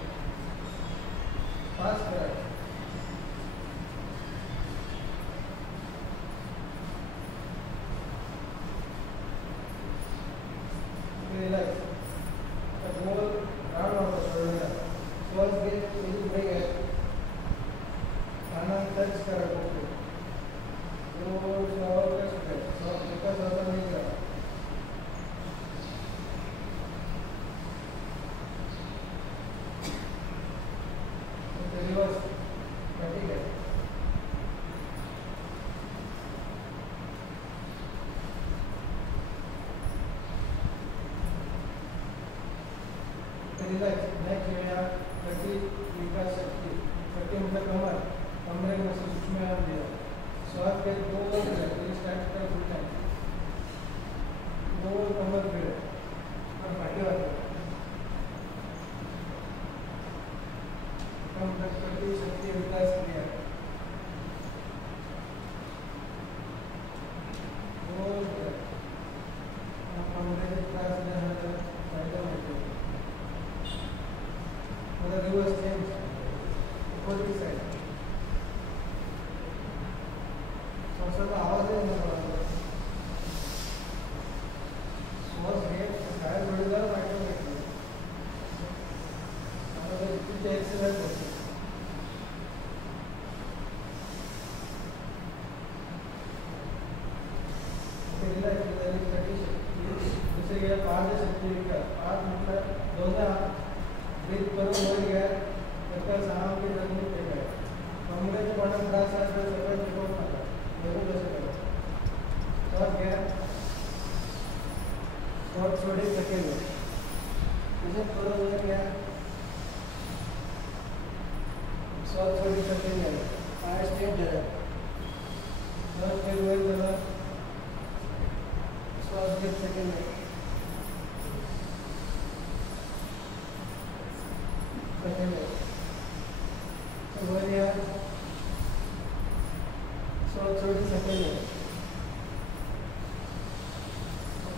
पास करायचा. रिलॅक्स. गोल राउंड होता शोल्डर. श्वास घेत पुढे घ्या. कानात टच करा. गोल श्वास टच करा. श्वास एका श्वासात नाही करा. रिवर्स ठीक आहे. रिलॅक्स. नेक्स्ट वेळा गती विकास शक्ती. शक्ती म्हणजे कमर. कमरेमध्ये सूक्ष्म व्यायाम दिला. श्वास घेत गोल फिरा. स्टार्ट करा. फुल टाइम गोल कमर फिरा. पण पाठीवर शक्ती विकास क्रिया. गोल फिरा. कमरेचे त्रास झाल्यानंतर फायदा मिळतो. मला रिवर्स चेंज. Opposite side. श्वासाचा आवाज येणार. श्वास घेत बाहेर जोडीदार फायदा मिळतो. आम्हाला रिपीटची एक्सरसाइज होते. दुसरे घ्या. पाच शक्ती विकास. पाच म्हटलं दोनदा ब्रीथ करून वर घ्या. एका सहामुखी जमिनीत टेका. कमरेच्या पाण्यात त्रास असेल सगळं टिकवून नका. बरोबर कसं करा. श्वास घ्या. श्वास सोडे सकेल. तसेच थोडं वर घ्या. श्वास सोडे सकेल घ्या. पाय स्ट्रेट धरा. श्वास घेत वर करा. श्वास घेत सकेल घ्या. वर या. श्वास सोडून सकेल घ्या.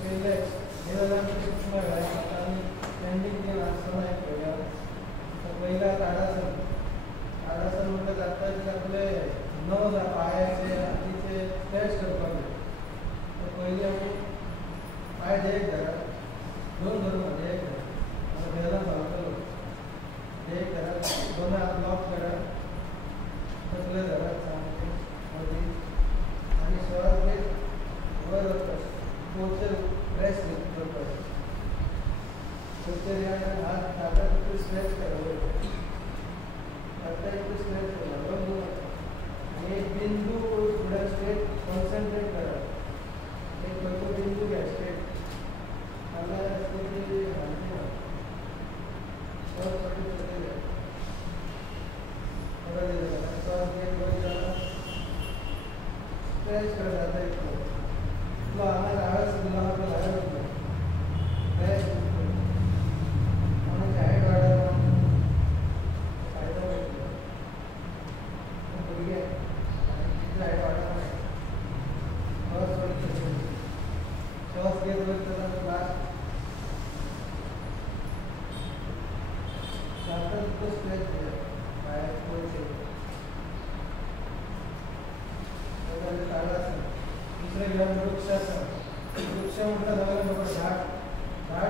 रिलॅक्स. हे झालं आमचं सूक्ष्म व्यायाम. आता आम्ही स्टँडिंग जे आसन आहे करूया. तर पहिला ताडासन. ताडासन म्हटलं जातात आपले 9 पायाचे हातीचे स्ट्रेच करपाक. तर पहिले आम्ही पाय एक धरा. दोन धरून एक धरा. भेला सांगतो. एक धरा. दोन हात लॉक करा. कसले धरा सांगते मध्ये. आणि श्वास घेत वर जातात. पोचर प्रेस करतात. पोचर या हात टाका. स्ट्रेच करा. आता एक स्ट्रेच करा. बंद. आणि एक बिंदू पुढे स्ट्रेट कॉन्सन्ट्रेट करा. एक बिंदू घ्या स्ट्रेट. मला श्वास घेत वर जाणार. स्ट्रेच करत जाता येतो. तुला आम्हाला आळस दिला आपलं बाहेर होतं. स्ट्रेच हाईट वाढायला फायदा भेटतो. गुडघे म्हणजे ताडासन. दुसरे घेऊन वृक्षासन. वृक्ष म्हटलं जागा नको झाड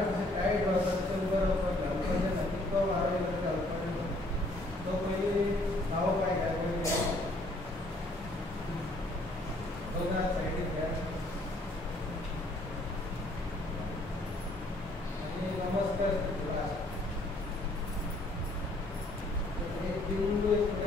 जे टाईट राहतात त्याचं उभं राहतात घालपायचे ना तितकं वाढवलं घालपायचे तो पहिली नाव काय घ्या पहिली दोन हात साईडीत घ्या आणि नमस्कार एक बिंदू एक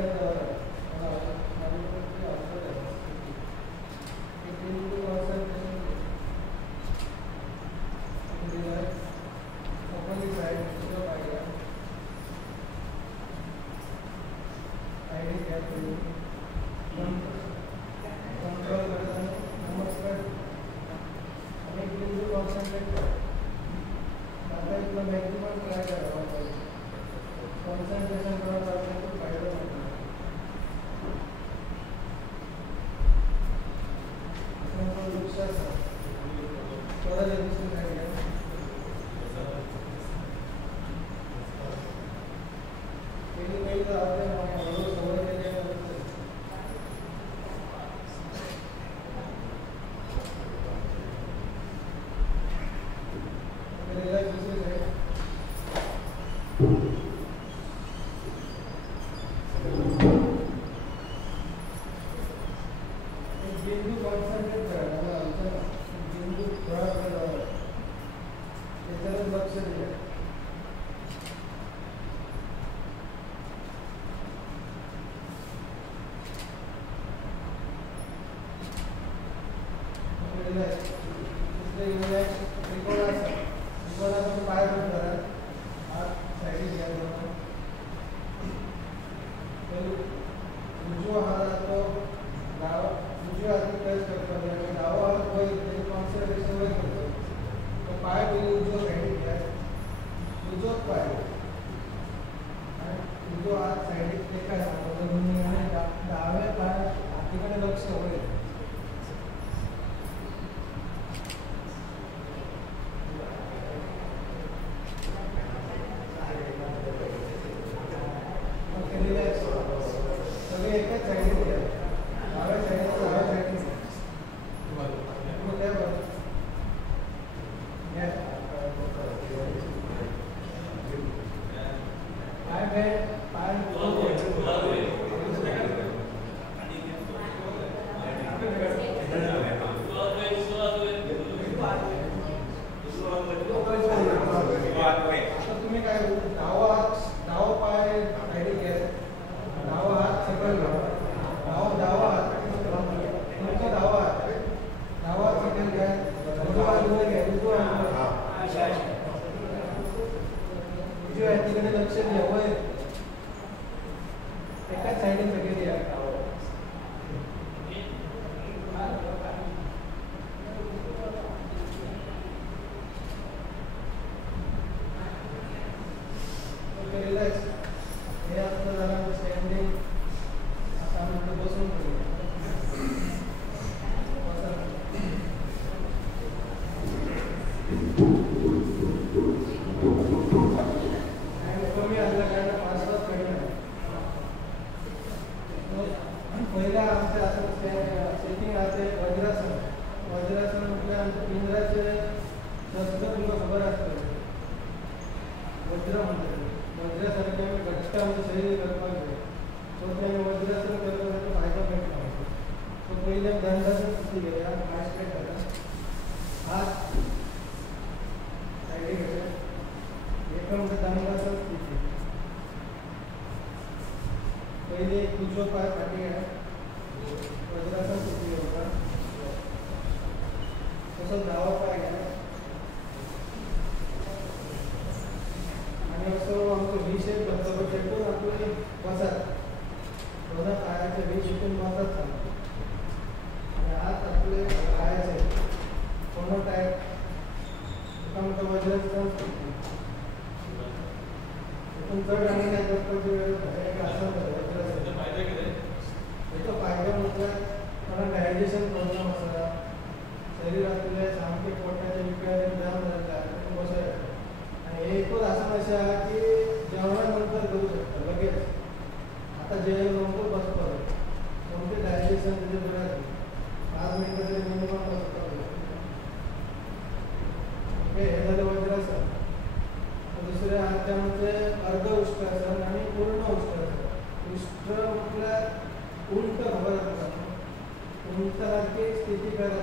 करा.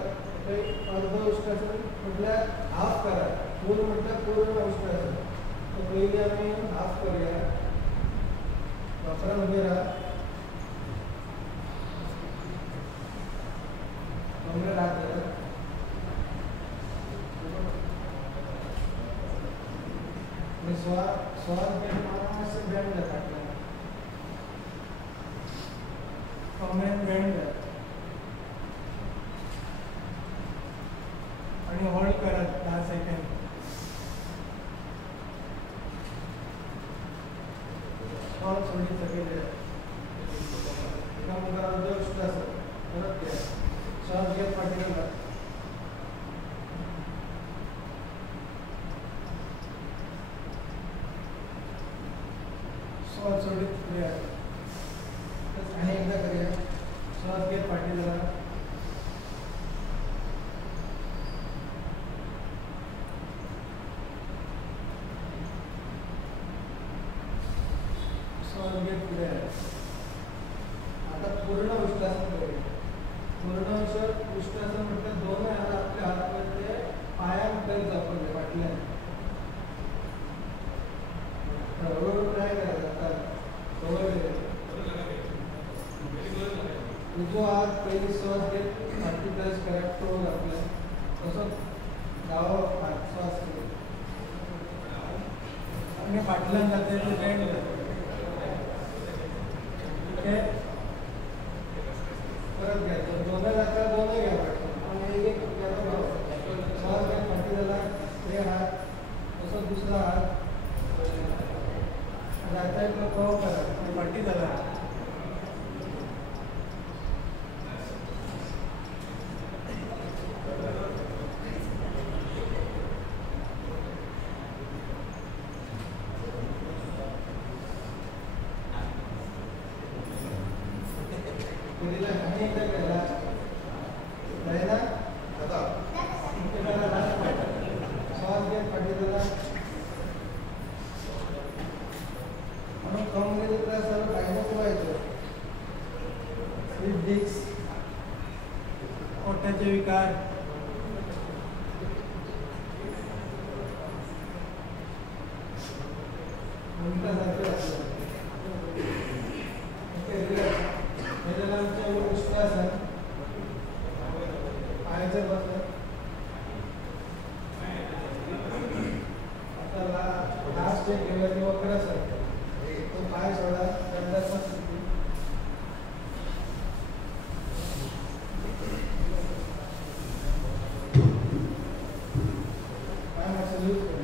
अर्ध उष्टासन म्हटल्यार हाफ करा. पूर्ण म्हटल्यार पूर्ण उष्टासन. तर पयलीं आमी हाफ करूया. वापरान उबे राहा. कमरेर हात धरा. आणि स्वास बँड मातशें बँड जाता. कमरेन बँड जाता. आणि होल्ड करा 10 सेकंड. श्वास सोडी सकयल या. एका मुखार अर्ध उष्टासन. परत घ्या. श्वास घेत फाटी घाला. श्वास सोडीत फुडें या. आणि एकदा करूया. श्वास घेत फाटी घाला. श्वास घेत फुडें या. आता पूर्ण उष्टासन करूया. पूर्ण उष्टासन म्हटल्यार दोनूय हात आपल्या हातामध्ये पायां भितर जावपाक फाटल्यान. हळूहळू ट्राय करा. जाता सवय करा. उजो हात पयलीं श्वास घेत फाटी टच करा. टोन आपल्या तसोच दावो हात श्वास घेत आणि फाटल्यान जाता ते बँड जाता. ओके. परत घ्या. दोनूय जाता दोनूय घ्या फाटल्यान. आणि एक गेलो श्वास घेत फाटी जाला. हे हात तसोच दुसरा हात जाता इतलो कव करा. फाटी जाला. आणि एकदा केला जायना. श्वास घेत फाटी जाला. म्हणून कमरेचा त्रास झाला पाहिजे व्हायचं. स्लीप डिस्क, पोटाचे विकार, उष्टासन पायाचं बसलं. आता लास्ट एक घेऊया की वक्रासन. तो पाय सोडा. दंडासन स्थिती. पाय मातसं लूज करा.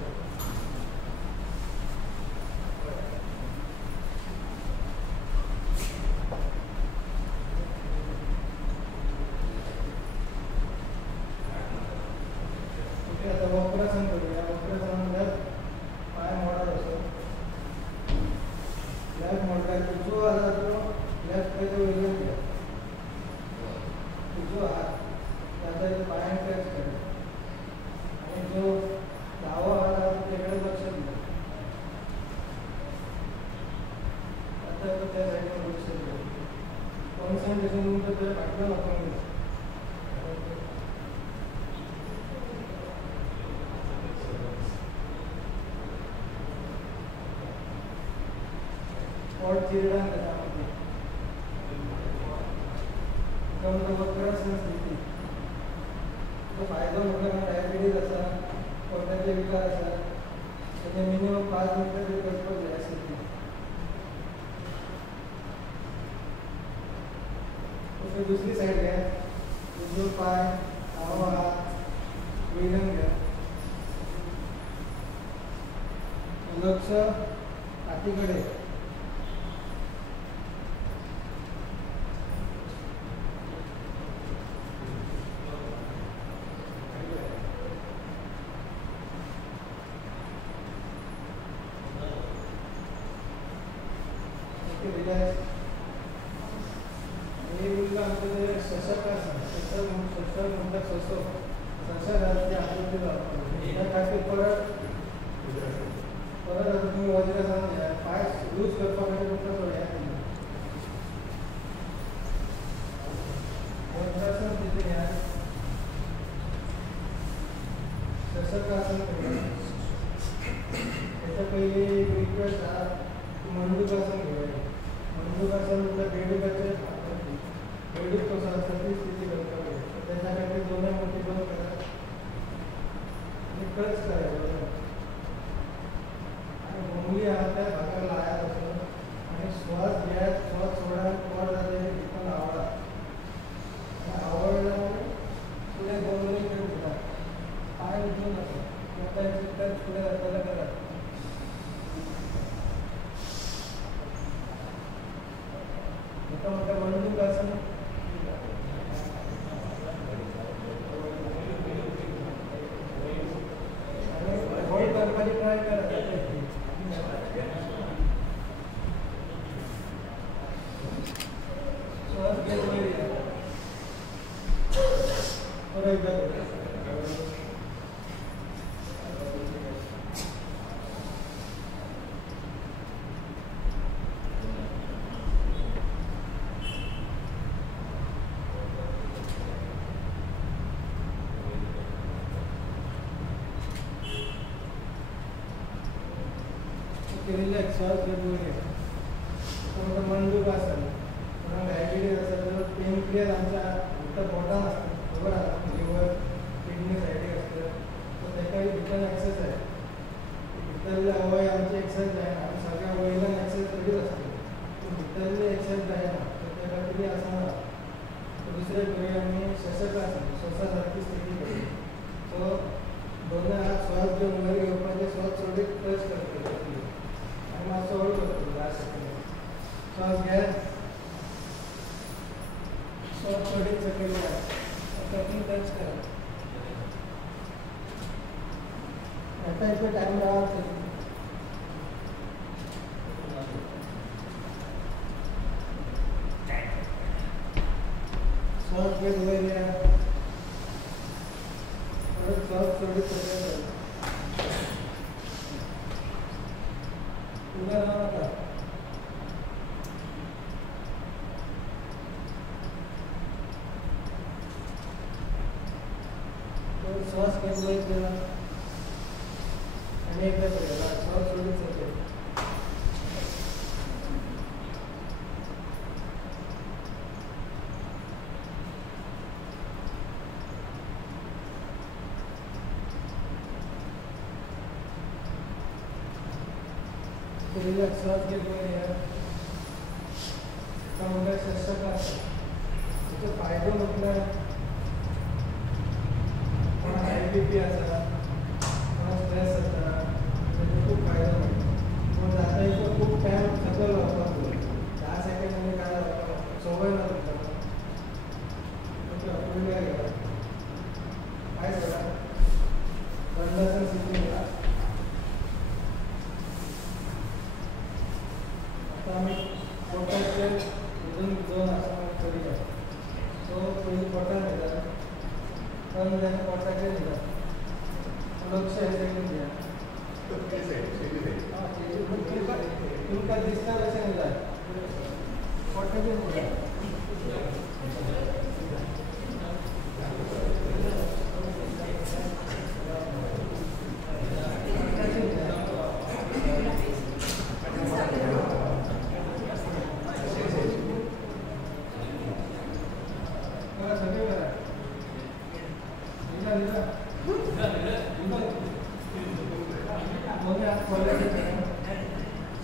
आता वक्रासन करूया. वक्रासनात पाय मोडात असो. लेफ्ट मोडटा. उजवो हात जातो लेफ्ट पायचो वयल्यान घ्या. उजवो हात जाता तो पांयांक टच करा. आणि जो दावो हात आसा तेकडे लक्ष दिया. आता तो त्या सायडीन लक्ष दिया. कॉन्सन्ट्रेशन तुमचं त्या फाटल्यान वचूंक जाय. पोट चिरडान जाता. वक्रासन स्थिती. तो फायदो म्हटल्यार डायबिटीज आसा, पोटाचे विकार आसा, तेजे मिनिमम 5 मिनटां तरी बसपाक जाय स्थिती. तशें दुसरी सायड घ्या. उजवो पाय, दावो हात वयल्यान घ्या. लक्ष हाती कडेन. शशकासन करूया. त्याच्या पहिले एक रिक्वेस्ट आहे की मंडूकासन घेऊया. मंडूकासन म्हणजे बेडूकाचे बेडूक कसं असतं ती स्थिती करता पाहिजे. त्याच्यासाठी दोन्ही मोठी बंद करा आणि टच करायचं आणि मुंगली हात त्या भागाला लाया असं आणि श्वास घ्या, श्वास सोडा, वर जाते पण आवडा आवडल्यामुळे पुढे गोंधळी खेळ होता. पाय उठून जातो टच पुढे जाताना करा. मोठा मोठा मंडूकासन होल्ड करण्याची ट्राय करा. श्वास घेतलेली परत एकदा रिलॅक्स श्वास घेऊन कोणतं मंडूकासन कोणाला डायबिटीज असेल तर पेन क्लिअर आमच्या इथं बोटान असतं बरोबर आहे. लिव्हर किडनी सायडीक असतं तर त्याच्या भितर ॲक्सेस आहे. भितरले अवय आमची एक्सरसाइज आहे ना आम्ही सगळ्या वयल्यान एक्सरसाइज करीत असतो. भितरली एक्सरसाइज आहे ना तर त्या खातीर आसना दुसरे करूया आम्ही शशकासन श्वासासारखी स्थिती करूया. सो दोन्ही हात श्वास घेऊन वर घेवपाचे श्वास सोडीत टच करते आणि मातसो हळू करतो 10 सेकंद. श्वास घ्या, श्वास सोडीत सकयल घ्या, कठीण टच करा. आता इथे टाइम राहा. श्वास घेत वर घ्या, परत श्वास सोडीत सकयल करा. उभा राहा आता. श्वास घेत वर गेला आणि एकदा करूया. श्वास सोडून सकयल. रिलॅक्स श्वास घेत वर या. म्हणजे शशकासन त्याचे फायदे म्हटलं कोणा IBP असा कोणा स्ट्रेस जाता त्याचे खूप फायदा मिळतो. पण जाता इथं खूप टाईम सकल वापरतो 10 सेकंदांनी काय वापरतो सवय न होता पुढे काय घ्या काय करा दंडासन स्थिती घ्या. आता आम्ही पोटाचे वजन 2 आसन करूया. सो पहिले पोटान घेतात पण त्याने पोटाचे घेतात. लक्ष हे साईडून घ्या. तुमका दिसता तशें घेतात पोटाचे घेतात.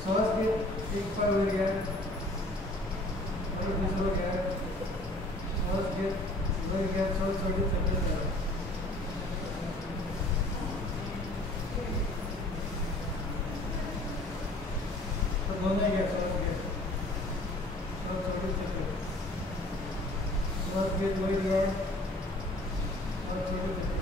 श्वास घेत एक पाय वर घ्या, दुसरं घ्या. श्वास घेत वर घ्या, श्वास सोडून सकयल घ्या. दोन्ही घ्या. श्वास घेत श्वास सोडून सकयल. श्वास घेत वर घ्या, श्वास सोडून सकयल.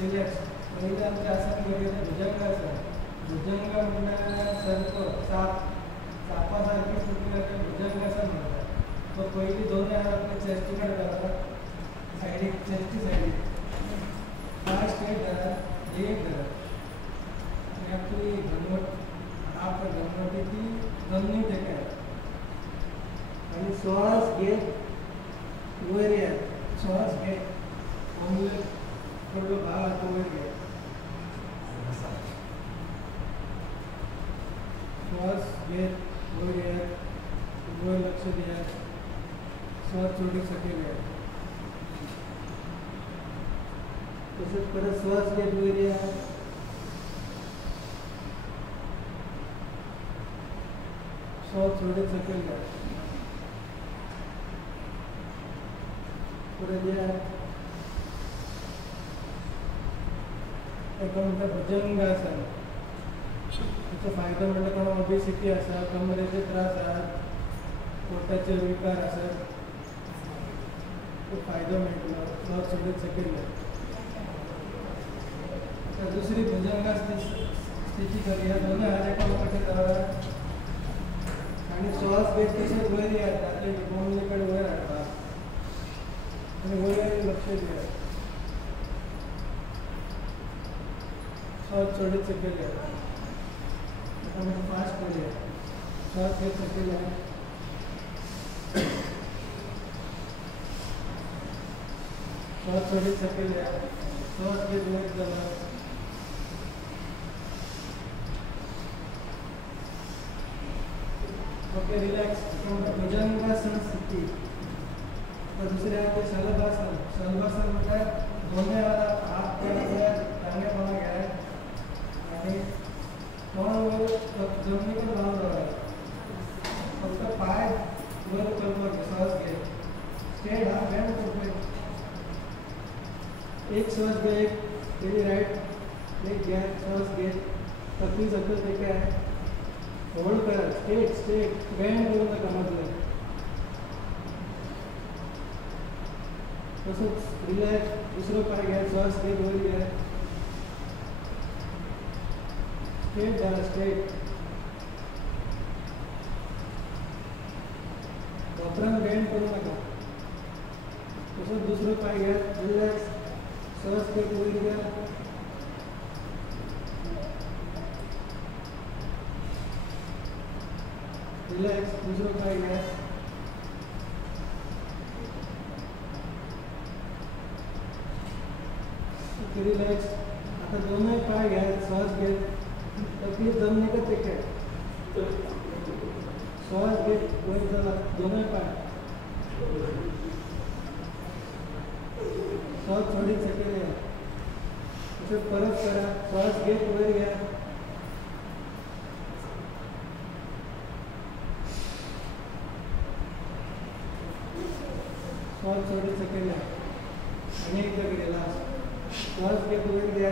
रिलॅक्स. पहिले आमचे आसन करूया भुजंगासन. भुजंग म्हणल्यार सापासारखी स्थिती करता भुजंगासन म्हणतात. तो पहिली दोन्ही हात आपले चेस्टीकडे करतात, सायडीक चेस्टी सायडीक पाय स्ट्रेट धरा, एक धरा आणि आपली घनवट हात घनवटी ती दोन्ही टेकाय आणि श्वास घे, वर या. श्वास घे, थोडं भाग आता वर घ्या. श्वास घे, वर या, वर लक्ष द्या. श्वास थोडी सकेल घ्या. तसंच परत श्वास घेत वर या. श्वास थोडे सकेल घ्या. परत या. एका म्हणतात भुजंगासन. त्याचा फायदा म्हणजे कोणा ओबेसिटी असा, कमरेचे त्रास आहात, पोटाचे विकार असतात, खूप फायदा मिळतो. श्वास थोडे सकेल घ्या. आता दुसरी भुजंगासन स्थिती करूया. दोन्ही हात एकामेकाचे लावा आणि श्वास घेत तसेच वर या. आपले कोंबडीकडे वर आणा आणि वर लक्ष द्या. श्वास थोडे सकेल घ्या. फास्ट करूया. श्वास घेत सकेल घ्या. श्वास थोडे सकेल घ्या. श्वास घेत वर जावा. Okay, relax. भुजंगासन स्थिती. तर दुसरे आहे शलभासन. शलभासन म्हणजे दोन्ही हात टांगेपणा घ्या आणि तोंड जमिनीकडे लावून जावा. फक्त पाय वर करून श्वास घे. स्ट्रेट हात बँड करतोय. एक श्वास घ्या, एक तेरी राईट, एक घ्या. श्वास घे, पत्नी सकल ते काय होल्ड करा. स्ट्रेट स्ट्रेट बँड करू नका मधलं. तसंच रिलॅक्स. दुसरं पाय घ्या. श्वास घेत वर घ्या. स्ट्रेट झाला. स्ट्रेट. वापरान बँड करू नका. तसंच दुसरं पाय घ्या. रिलॅक्स. श्वास घेत वर घ्या. रिलॅक्स. दुसरं पाय घ्या. रिलॅक्स. आता दोनही पाय घ्या. श्वास घेत तकलीफ जमिनीकडे ते काय श्वास घेत वर झाला. दोनही पाय. श्वास थोडी सकेल घ्या. तसं परत करा. श्वास घेत वर घ्या. श्वास थोडी सकेल घ्या. आणि एकदा गेला. श्वास घेत वर घ्या.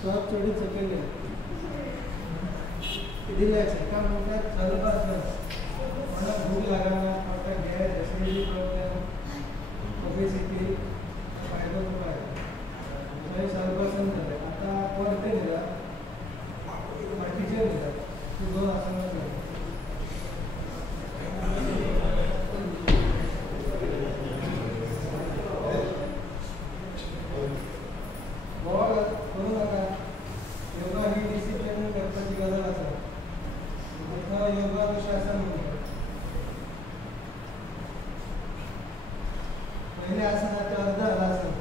श्वास थोडी सकेल घ्या. रिलॅक्स. एका मिनिटात शलभासन. मला भूक लागणार, पोटात गॅस, ॲसिडिटी प्रॉब्लेम, ओबेसिटी, फायदा खूप आहे. शलभासन झालं. आता परते दिला, पाठीचे दिला. तू दोन आसनं कर. करू नका. योगा ही डिसिप्लिन करण्याची गरज असेल. योगानुशासन म्हणजे पहिले आसन आहे ते अर्ध हलासन.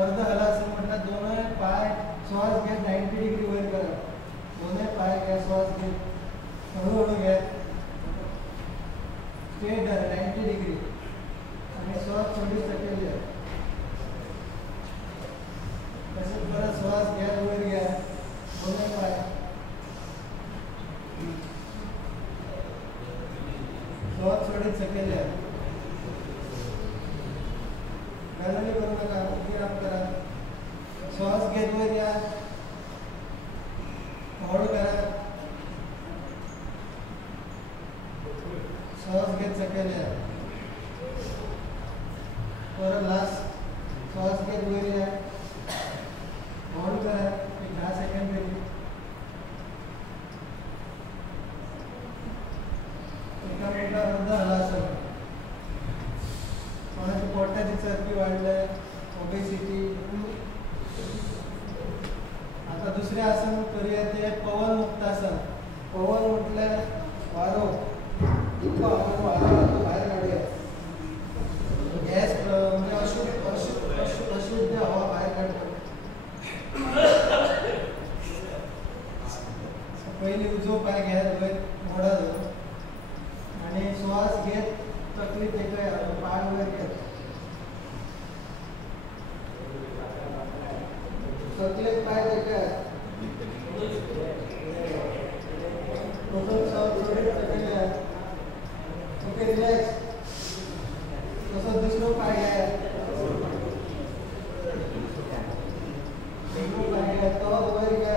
अर्ध हलासन म्हटलं दोन्ही पाय श्वास घेत 90 डिग्री वर करा. दोन्ही पाय घ्या. श्वास घेत हळूहळू घ्या. स्ट्रेट धरा 90 डिग्री आणि श्वास थोडी सकेल घ्या. तसंच परत श्वास घ्या. वर घ्या. दोन्ही पाय. श्वास थोडी सकेल घ्या. गणने करू नका. विराम करा. श्वास घेत वर घ्या. होल्ड करा. श्वास घेत सकेल घ्या. परत लास्ट. श्वास घेत वर घ्या. होल्ड करा. 10 सेकंड तरी. एका मिनिटात अर्ध हलासन. कोणाची पोटाची चरबी वाढलंय, ओबेसिटी. आता दुसरे आसन करूया. चॉकलेट पाय देतात ओके रिलॅक्स तसं दुसरं पाय घ्या तो वर घ्या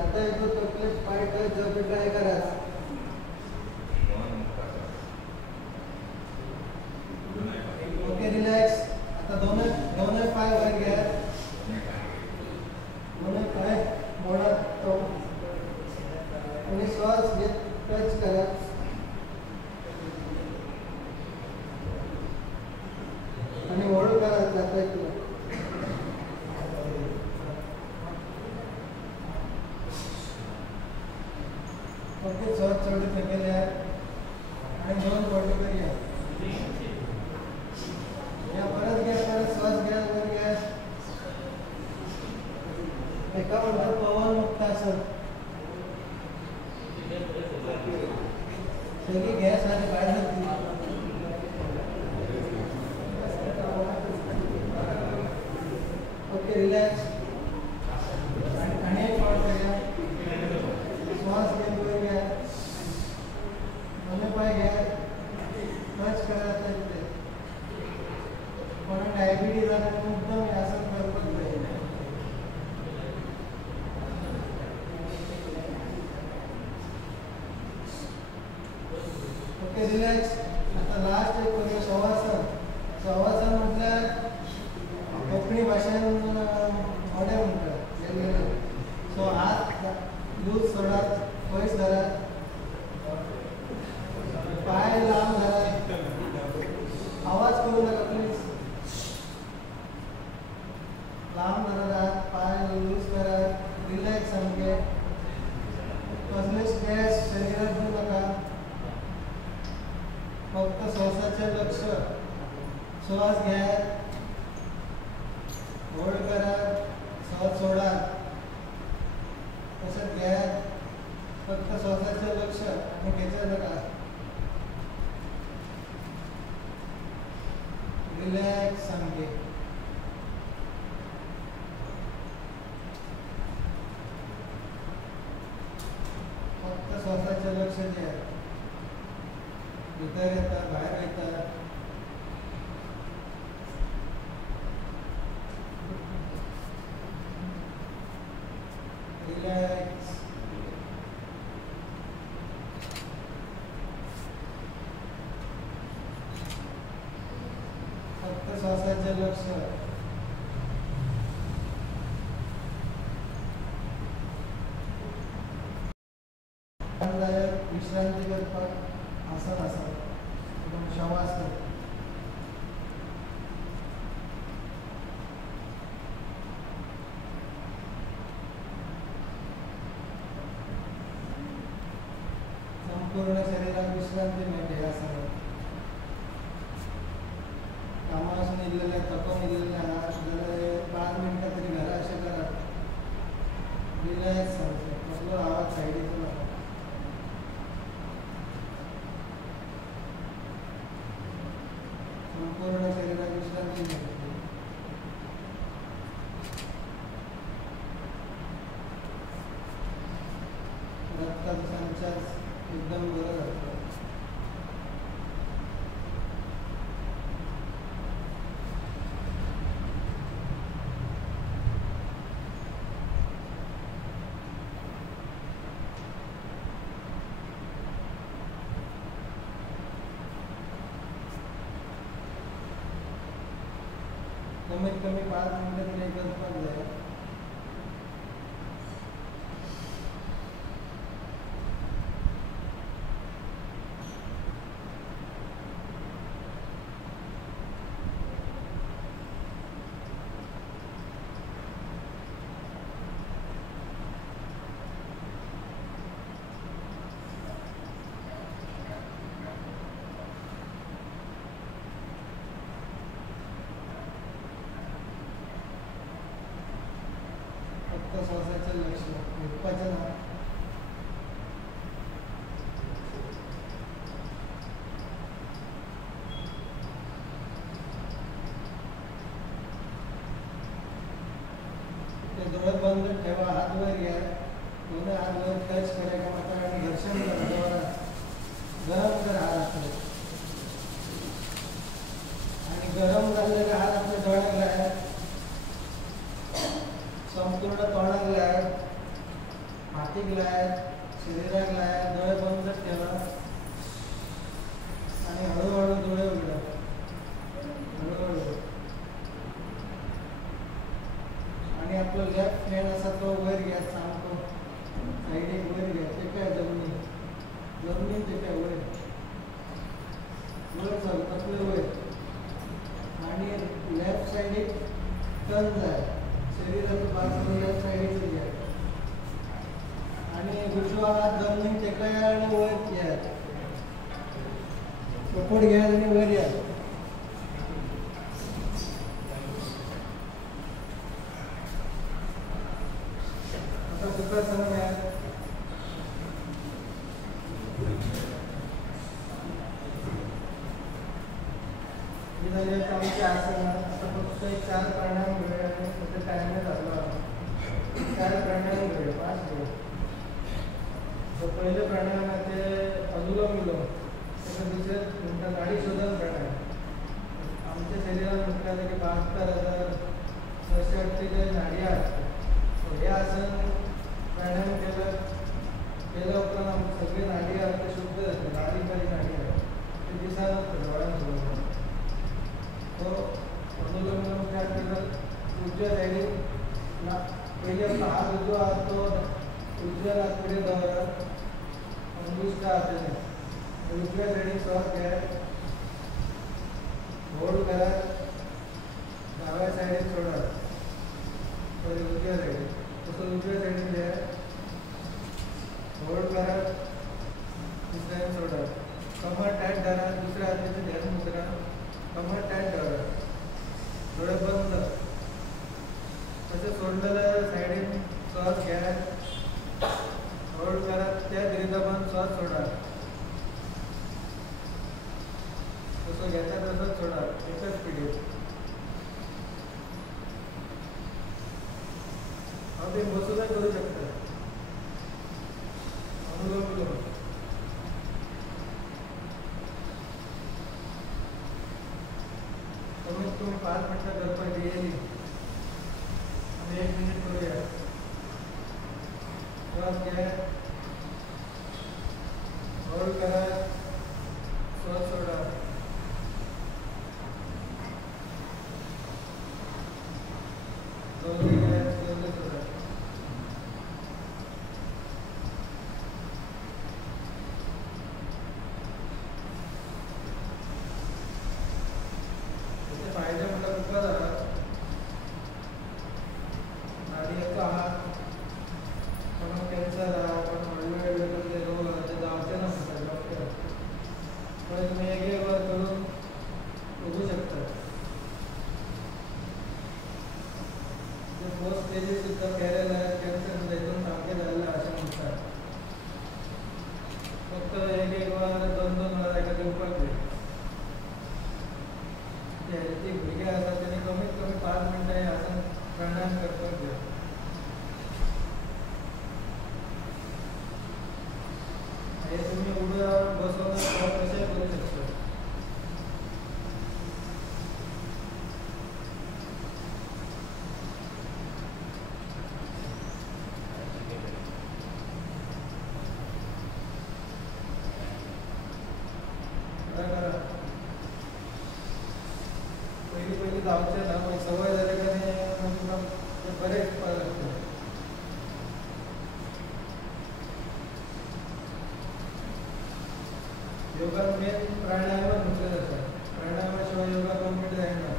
आता येतो चॉकलेट पाय कर ट्राय करा ओके रिलॅक्स आता दोन पाय वर घ्या दोन पाय मोडा तो आणि श्वास घेत टच करा आणि होल्ड करा जाता तुला ओके श्वास चढ थकेले आणि दोन बोट करूया या परत घ्या परत श्वास घ्या वर घ्या एका म्हणतात पवन मुक्तासन सगळी गॅस आणि बाहेर जाते ओके रिलॅक्स आणि एक पाठ करूया श्वास घेत वर घ्या दोन्ही पाय घ्या टच करा तिथे कोणा डायबिटीज आहे एकदम असं करत ओके रिलॅक्स आता लास्ट एक करूया शवासन म्हटलं कोकणी भाषेत मोड्या म्हणतात सो हात लूज सोडा वयस धरा पाय लांब धरा आवाज करू नका प्लीज लांब धरा पाय लूज करा रिलॅक्स सामके कसले स्ट्रेस शरीरात घेऊ नका फक्त श्वासाचे लक्ष श्वास घ्या होल्ड करा श्वास सोडा तसंच घ्या फक्त श्वासाचे लक्ष आणि घ्यायचं नका रिलॅक्स सामके फक्त श्वासाचे लक्ष द्या भीतर येतात बाहेर येतात रिलॅक्स फक्त श्वासाचे लक्ष विश्रांती करतात आसन एकदम शवासन संपूर्ण शरीरात विश्रांती मिळते आसन कामासून इल्लेल्या थकून इल्लेल्या 5 मिनिटं तरी घरा असे करा रिलॅक्स कसलो आवाज सायडीचो नका संपूर्ण शरीरात विश्रांती मिळते रक्ताचा संचार एकदम बरं जातो कमीत कमी 5 मिनिटं तरी करतात जाईल श्वासाचं लक्ष उत्पादन डोळे बंद ठेवा, हात वर घ्या, दोन्ही हात वर टच करा एकामेकाला आणि घर्षण करा, जोरात गरम करा हात आपले आणि गरम झालेले हात आपल्या डोळ्यात लावा, संपूर्ण तोंडात लावा, हातीक लावा, शरीराक लावा, डोळे बंद ठेवा आणि हळूहळू डोळे उघडा, हळूहळू. आणि आपलं लेफ्ट हँड असा तो वर घ्या, सांगतो साईडीक वर घ्या, ते काय जमिनीत ते काय वर सरकतले वर आणि लेफ्ट साईडीक टर्न जाय, शरीराचं बाजू लेफ्ट साईडीक घ्या आणि उजवा हात जमिनीत टेकला आणि वर घ्या, सपोर्ट घ्या आणि वर या. आता सुखासन घ्या, आमचे आसन आता फक्त 4 प्राणायाम वेळ आणि फक्त टाइमने झाला, 4 प्राणायाम वेळ 5 वेळ. तो पहिले प्राणायाम आहे ते अनुलोम विलोम, त्याचं दुसरे म्हणतात नाडी शोधन प्राणायाम. आमच्या शरीरात म्हटलं की 72,648 नाडी असतात. हे आसन प्राणायाम केलं उपरांत आमची सगळी नाडी आपली शुद्ध असते, बारीक नाडी आहे ते दिसायला डोळ्यांसोबत. तो अनुलोम विलोम काय केलं, उजव्या साईडीन पहिले आपला हात उजवा हात तो उजव्या हात पुढे दवरा, अंगुष्ठ हाताने उजव्या साईडीन श्वास घ्या, होल्ड करा, डाव्या साईडीन सोडा, सॉरी उजव्या साईडीन, तसं उजव्या साईडीन घ्या, होल्ड करा, दुसऱ्या सोडा, कमर टाईट धरा, दुसऱ्या हाताची ध्यान मुद्रा, कमर टाईट धरा, डोळे बंद, तसं सोडलेलं साईडीन श्वास घ्या, होल्ड करा, त्या दीर्घमान श्वास सोडा, तसं घेता तसंच सोडा, एकच पिढीत. ते बसूनच करू शकता अनुलोम विलोम. कमीत कमी 5 मिनिटं करता डेली आणि 1 मिनिट करूया. श्वास घ्या, होल्ड करा, श्वास सोडा, slowly घ्या, slowly सोडा. त्याचे फायदे म्हटलं खूपच आहे. नाडीचा हात कोणा कॅन्सर आहे, कोणा वेगवेगळे रोग आहे, ते जावचे नसतात डॉक्टर, पण तुम्ही एक वर करून बघू शकता. ते फर्स्ट स्टेजेस सुद्धा केलेलं आहे, कॅन्सर एकदम चांगले झालेलं आहे असे म्हणतात. फक्त एक वर 2-2 वेळा एखादी उपाय घे. ते भुगे असतात त्याने कमीत कमी 5 मिनिटं हे आसन प्राणायाम करतात घ्या. हे तुम्ही उभं बसवून कसे करू शकता. पहिली जाऊच्या ना मग सवय झाली का नाही तुला बरेच लागतं. योगा मेन प्राणायाम म्हटलं जातं. प्राणायामाशिवाय योगा कम्प्लीट जाईल ना.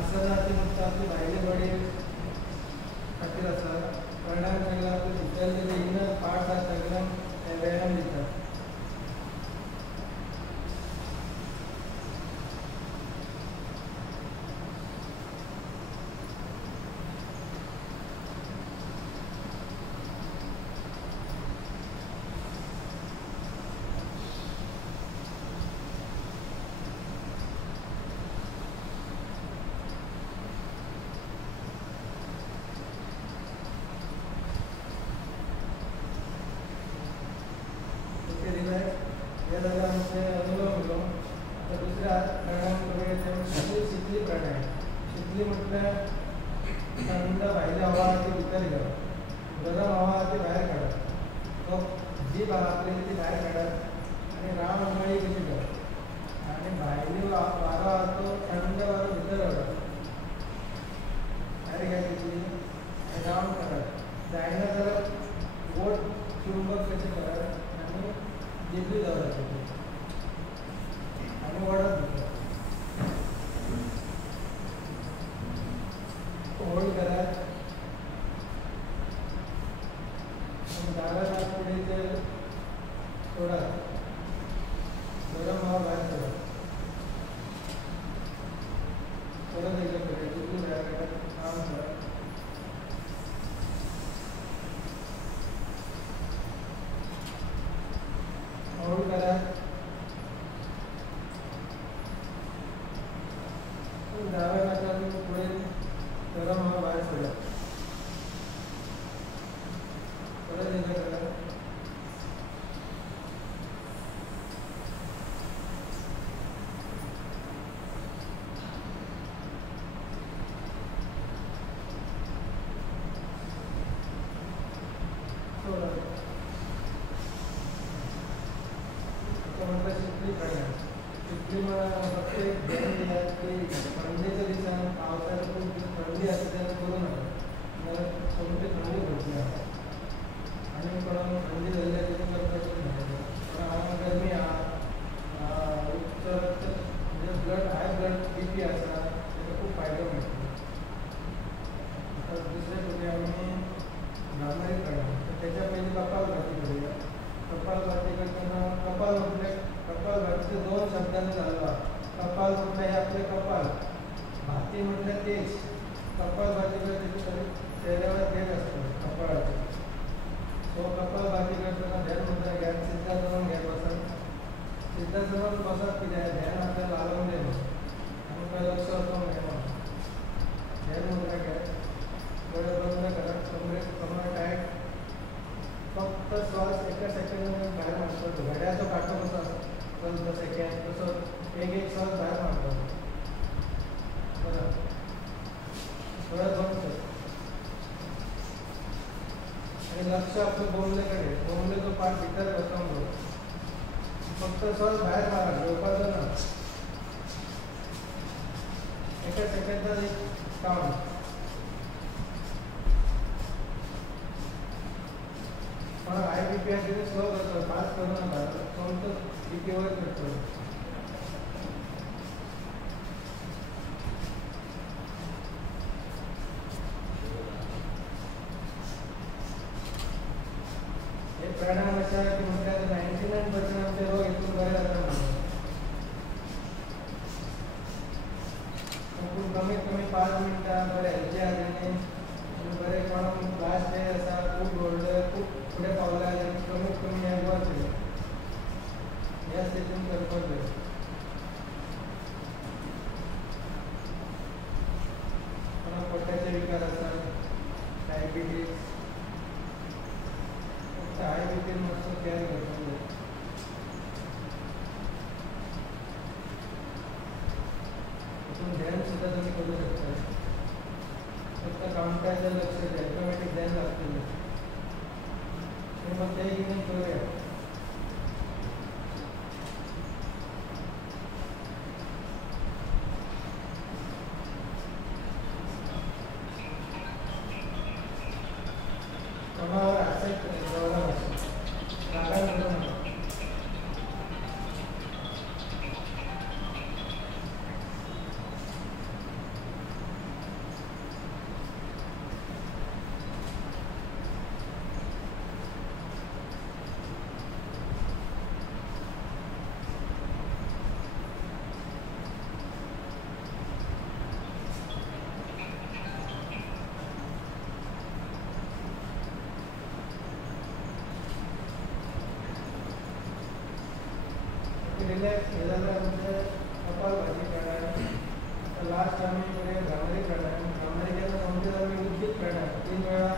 आसनाची फक्त आपली भायली बॉडी खातीर आसा. प्राणायाम केला आपले भितरले इनर पार्ट्स आसा सगळ्यांक व्यायाम दितात. दुसरी म्हटल्यार थंड भायली हवा ती भितर घेवप, गरम हवा ती भायर काडप, तो जीब आहा आपली ती भायर काडप आनी रावन उमळी कशी घेवप आनी भायली वारो आहा तो थंड वारो भितर हाडप, भायर घ्यायची आनी रावन काडप. जायना जाल्यार वोट चुंबक कशें करप आनी जिबली दवरप आनी ओडप दिवप. होल्ड करात आनी 10 तास फुडें ते सोडात, गरम हवा भायर सोडप, परत एकदा करप, जिबली भायर काडप, रावन सोडप. होल्ड करात 10 तासांनी फुडें गरम हवा भायर सोडप, परत एकदा करप. सोडप. शिपली काढल्या, शिपली फक्त एक ध्यान दियात की थंडेच्या दिसान पावसाळ्यात खूप थंडी असते तेन्ना करूं नाका, नाजाल्यार सोमती थंडी भरतली आसा आनी कोणाक थंडी जाल्ल्या तितून करपाचें न्हय. पण हांगा गरमी आहा, उच्च म्हणजे ब्लड हाय ब्लड BP आसा ताका खूब फायदो मेळटलो. आतां दुसरे फावटी आमी भ्रामरी काडप, तेच्या पयलीं कपालभाती करूया. कपालभाती करतना कपाल म्हटल्यार कपालभातीचे 2 शब्दांनी जाल्लो आहा. कपाल म्हटल्यार हे आपले कपाल, भाती म्हटल्यार तेज. कपालभाती करता चेहऱ्यावर तेज असतो कपाळाचे. सो कपालभाती करतना ध्यान मुद्रा घ्या, सिद्धासनान घ्या बसत. सिद्धासनान बसत कित्याक ध्यान आपल्याला लागूंक जाय आमकां लक्ष वचोंक जायना. ध्यान मुद्रा घ्या, डोळे बंद करात, कमर टायट, फक्त श्वास एका सेकंदान भायर मारतो. घड्याचो कांटो कसो चलता सेकंड तसो एक श्वास भायर मारतो. बरं, डोळे बंद कर आनी लक्ष आपल्या बोमले कडेन, बोमलेचो पार्ट भितर वचोंक जाय. फक्त श्वास भायर मारप, घेवपाचो ना. एका सेकंदान एक कावंट. कोणाक हाय BP आसा स्लो करतो, फास्ट करूं नाका, सोमतो BP वयर करतलो. हे प्राणायाम अशा की म्हटल्यार 99% आमचे रोग हितून बरे जाता म्हणून. पूण कमीत कमी 5 मिनटां बरे हेल्दी आनी बरे कोणाक लास्ट डे आसा, खूब व्हडले खूब फुडें पावला आनी कमीत कमी हे वर केलें ह्या स्टेजीन करपाक जाय. कोणाक पोटाचे विकार आसा, डायबिटीज, फक्त हाय BP मातसो केअर घेवपाक जाय. तितून ध्यान सुद्दां तुमी करूं शकता. फक्त काउंटाचेर लक्ष द्या, ऑटोमॅटीक ध्यान लागतलें. फक्त एक मिनिट करूया. कोणावर ऍक्सेप्ट दवरला मातशें, रागान करूं नाका. रिलॅक्स हे जाल्यार आमचे कपालभाती प्राणायाम. लास्ट आमी करूया भ्रामरी प्राणायाम. भ्रामरी केन्ना समजत आमी उद्दीत प्राणायाम 3 वेळा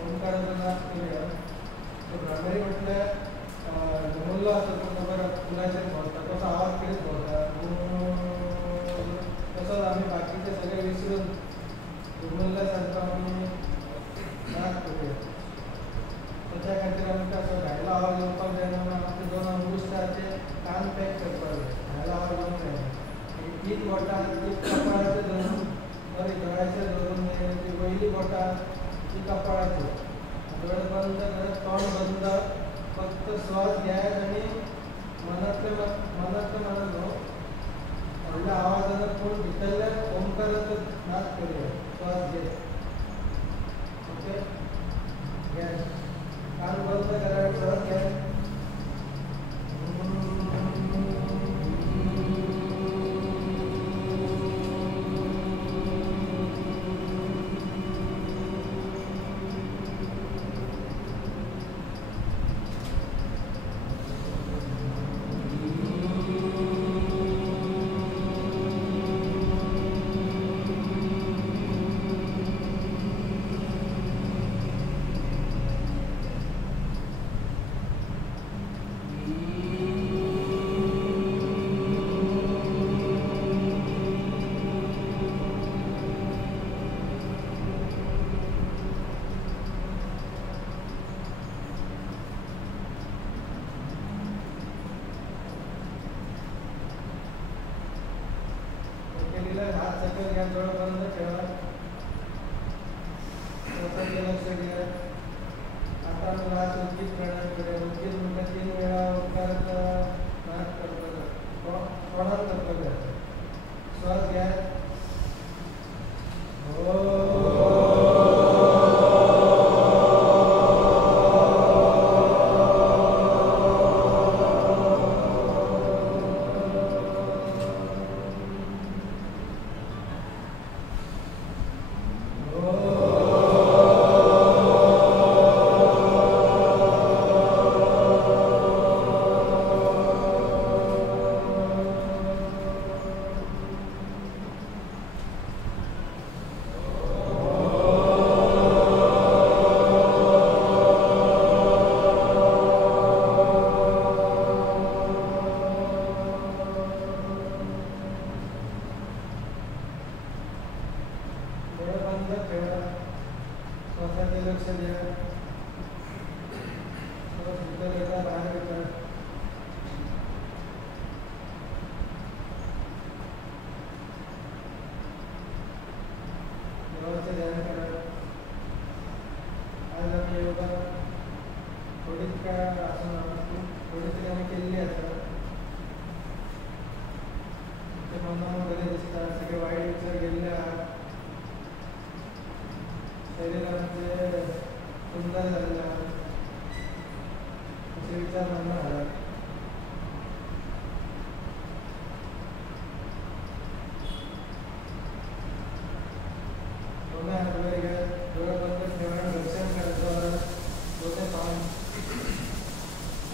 ओंकाराचो जाप करूया. सो भ्रामरी म्हटल्यार मुल्लो आसा तो खबर फुलाचेर भोंवता, तसो आवाज करीत भोंवता. तसोच आमी बाकीचे सगळे विसरून तीन बोटां ती कपाळाचे धरून सॉरी गळ्याचे धरून ती पहिली बोटां ती कपाळाची डोळे बंद करत तोंड बंद फक्त श्वास घ्यायचा आणि मनातल्या मनात व्हडल्या आवाजानं कोण भितरल्या ओंकाराचो नाद करूया श्वास घे ओके घ्या कान बंद करा श्वास घ्या हात सकल घ्या डोळे बंद ठेवा स्वतःचे लक्ष घ्या आता मला उद्गीत प्रणाम करूया उद्गीत म्हणजे 3 वेळा ओंकाराचा नाद करतो तोंडात करतो श्वास घ्या लक्ष द्या बाहेर येतात देवाचे ध्यान करा आज आम्ही योगा थोडीच काय असं थोडीच कामे केलेली असतात ते मनामध्ये दिसतात सगळे वाईट विचार गेलेले आहात शरीरामध्ये सुंदर झालेला असे विचार मनात आला डोळे बंद ठेवा दर्शन करायचं डोळे पाहून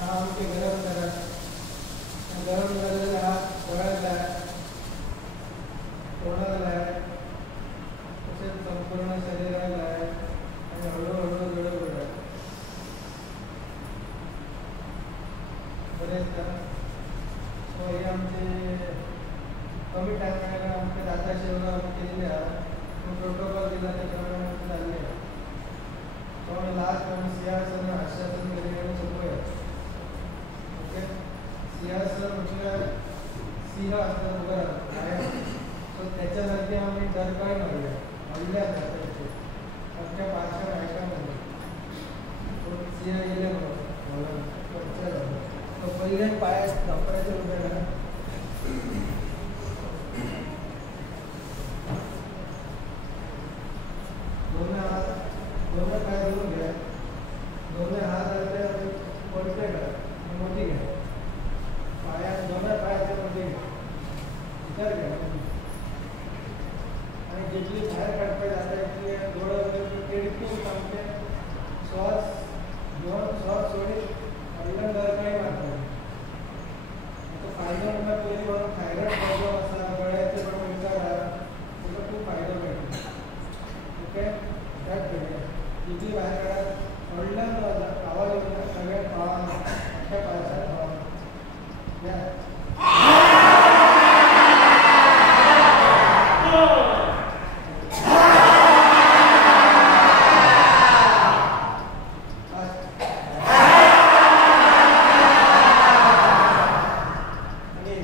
आमचे गरम करा गरम झालेला हात डोळ्याला तोंडाला तसेच संपूर्ण शरीराला आणि हळूहळू डोळे उघडा बरेच सो हे आमचे कमी टायमाला आमच्या दाताची योगा आम्ही केलेली आहे प्रोटोकॉल दिला त्याप्रमाणे आमचे चालले आहे त्यामुळे लास्ट आम्ही सिंहासन हास्यासन केलेले सोपं आहे ओके सिंहासन म्हटलं सिंह असतं उभं राहतं सो त्याच्यासाठी आम्ही दरकाळी मारले हल्ल्या जाताचे आमच्या पाचव्या बायकांमध्ये सिंह गेले म्हणून पहिले पायात धपड्याचे उभे राहा दोन्ही पाय धरून घ्या दोन्ही हात पडते का मोठी घ्या पायात दोन्ही पायाचे मोठी विचार घ्या आणि जितली बाहेर काढता जाते डोळे खिडकी सांगते श्वास घेऊन श्वास सोडी पहिल्यांदा काही मारतात आता फायदा म्हणून पहिली म्हणून थायरॉइड प्रॉब्लेम असा गळ्याचे पण विचार त्याचा खूप फायदा भेटतो ओके त्यात भेटूया जितली बाहेर काढा पहिल्यांदा आवाज येतो सगळ्यात पावा अशा पायाचा पावा या आणि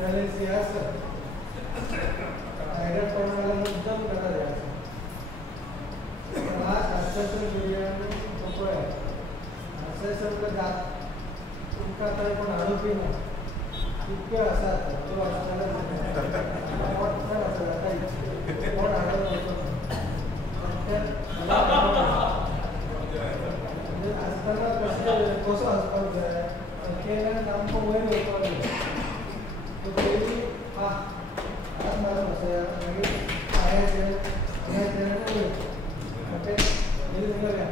एनालिसिस असं आयडिया प्रमाणे मुद्दाम करता द्यायचं हा शास्त्राचं विज्ञान सोपं आहे असं सगळं जात तुमका काय पण आरोपी ना इतके असा तो असताना कोण आढळत होतो असताना कसं असतात जाय केल्यानं आमचं वय होतो तो पहिली हा आज मला बसाया मागीर खायचं ओके निघूया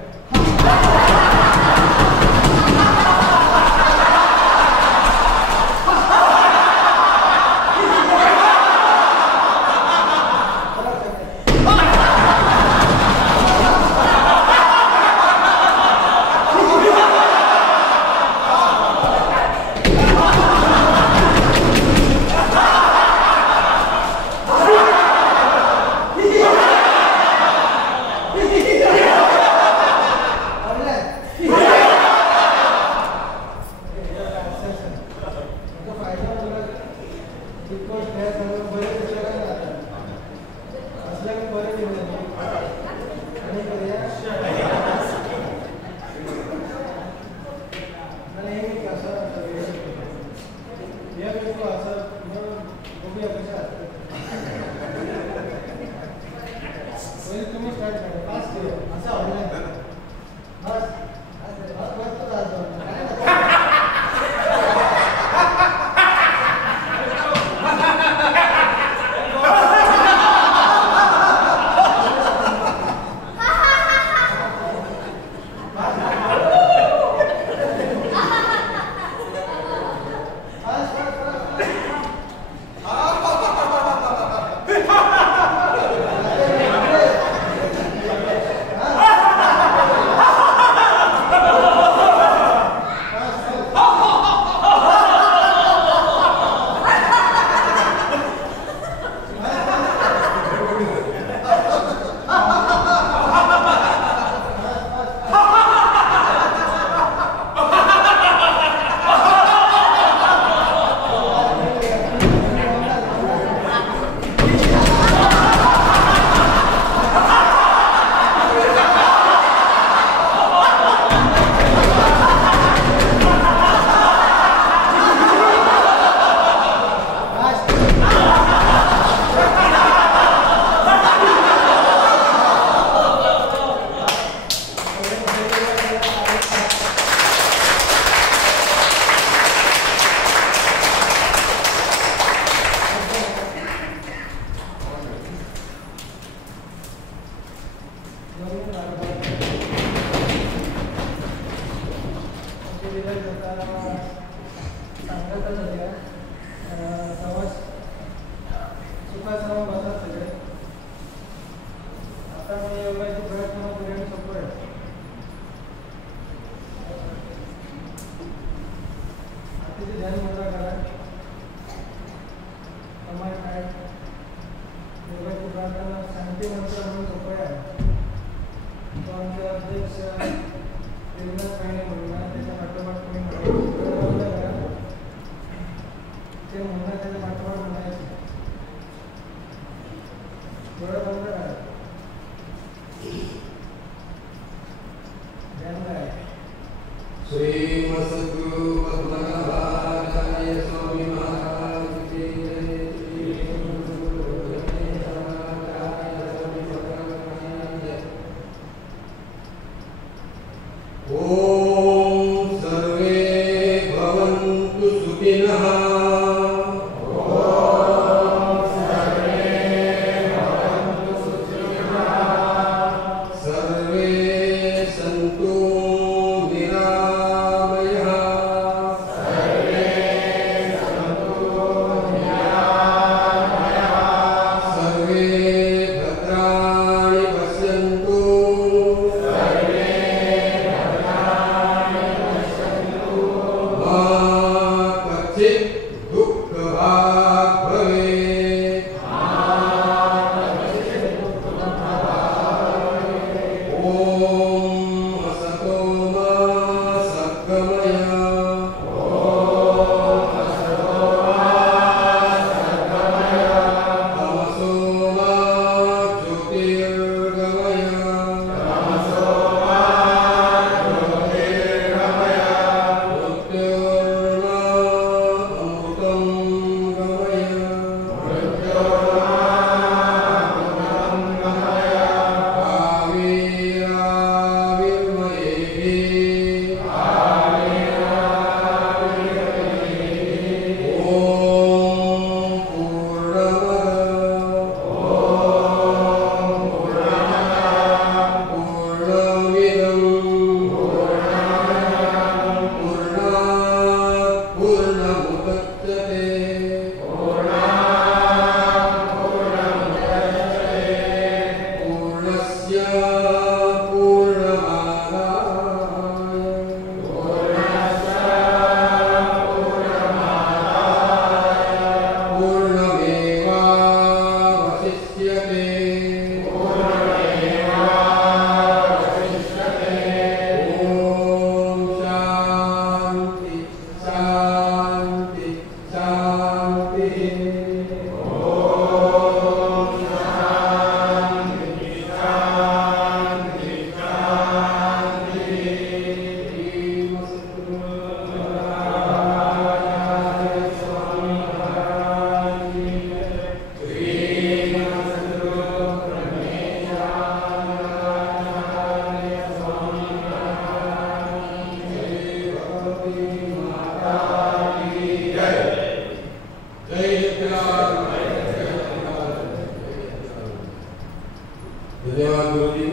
धन्यवाद गुरुजी.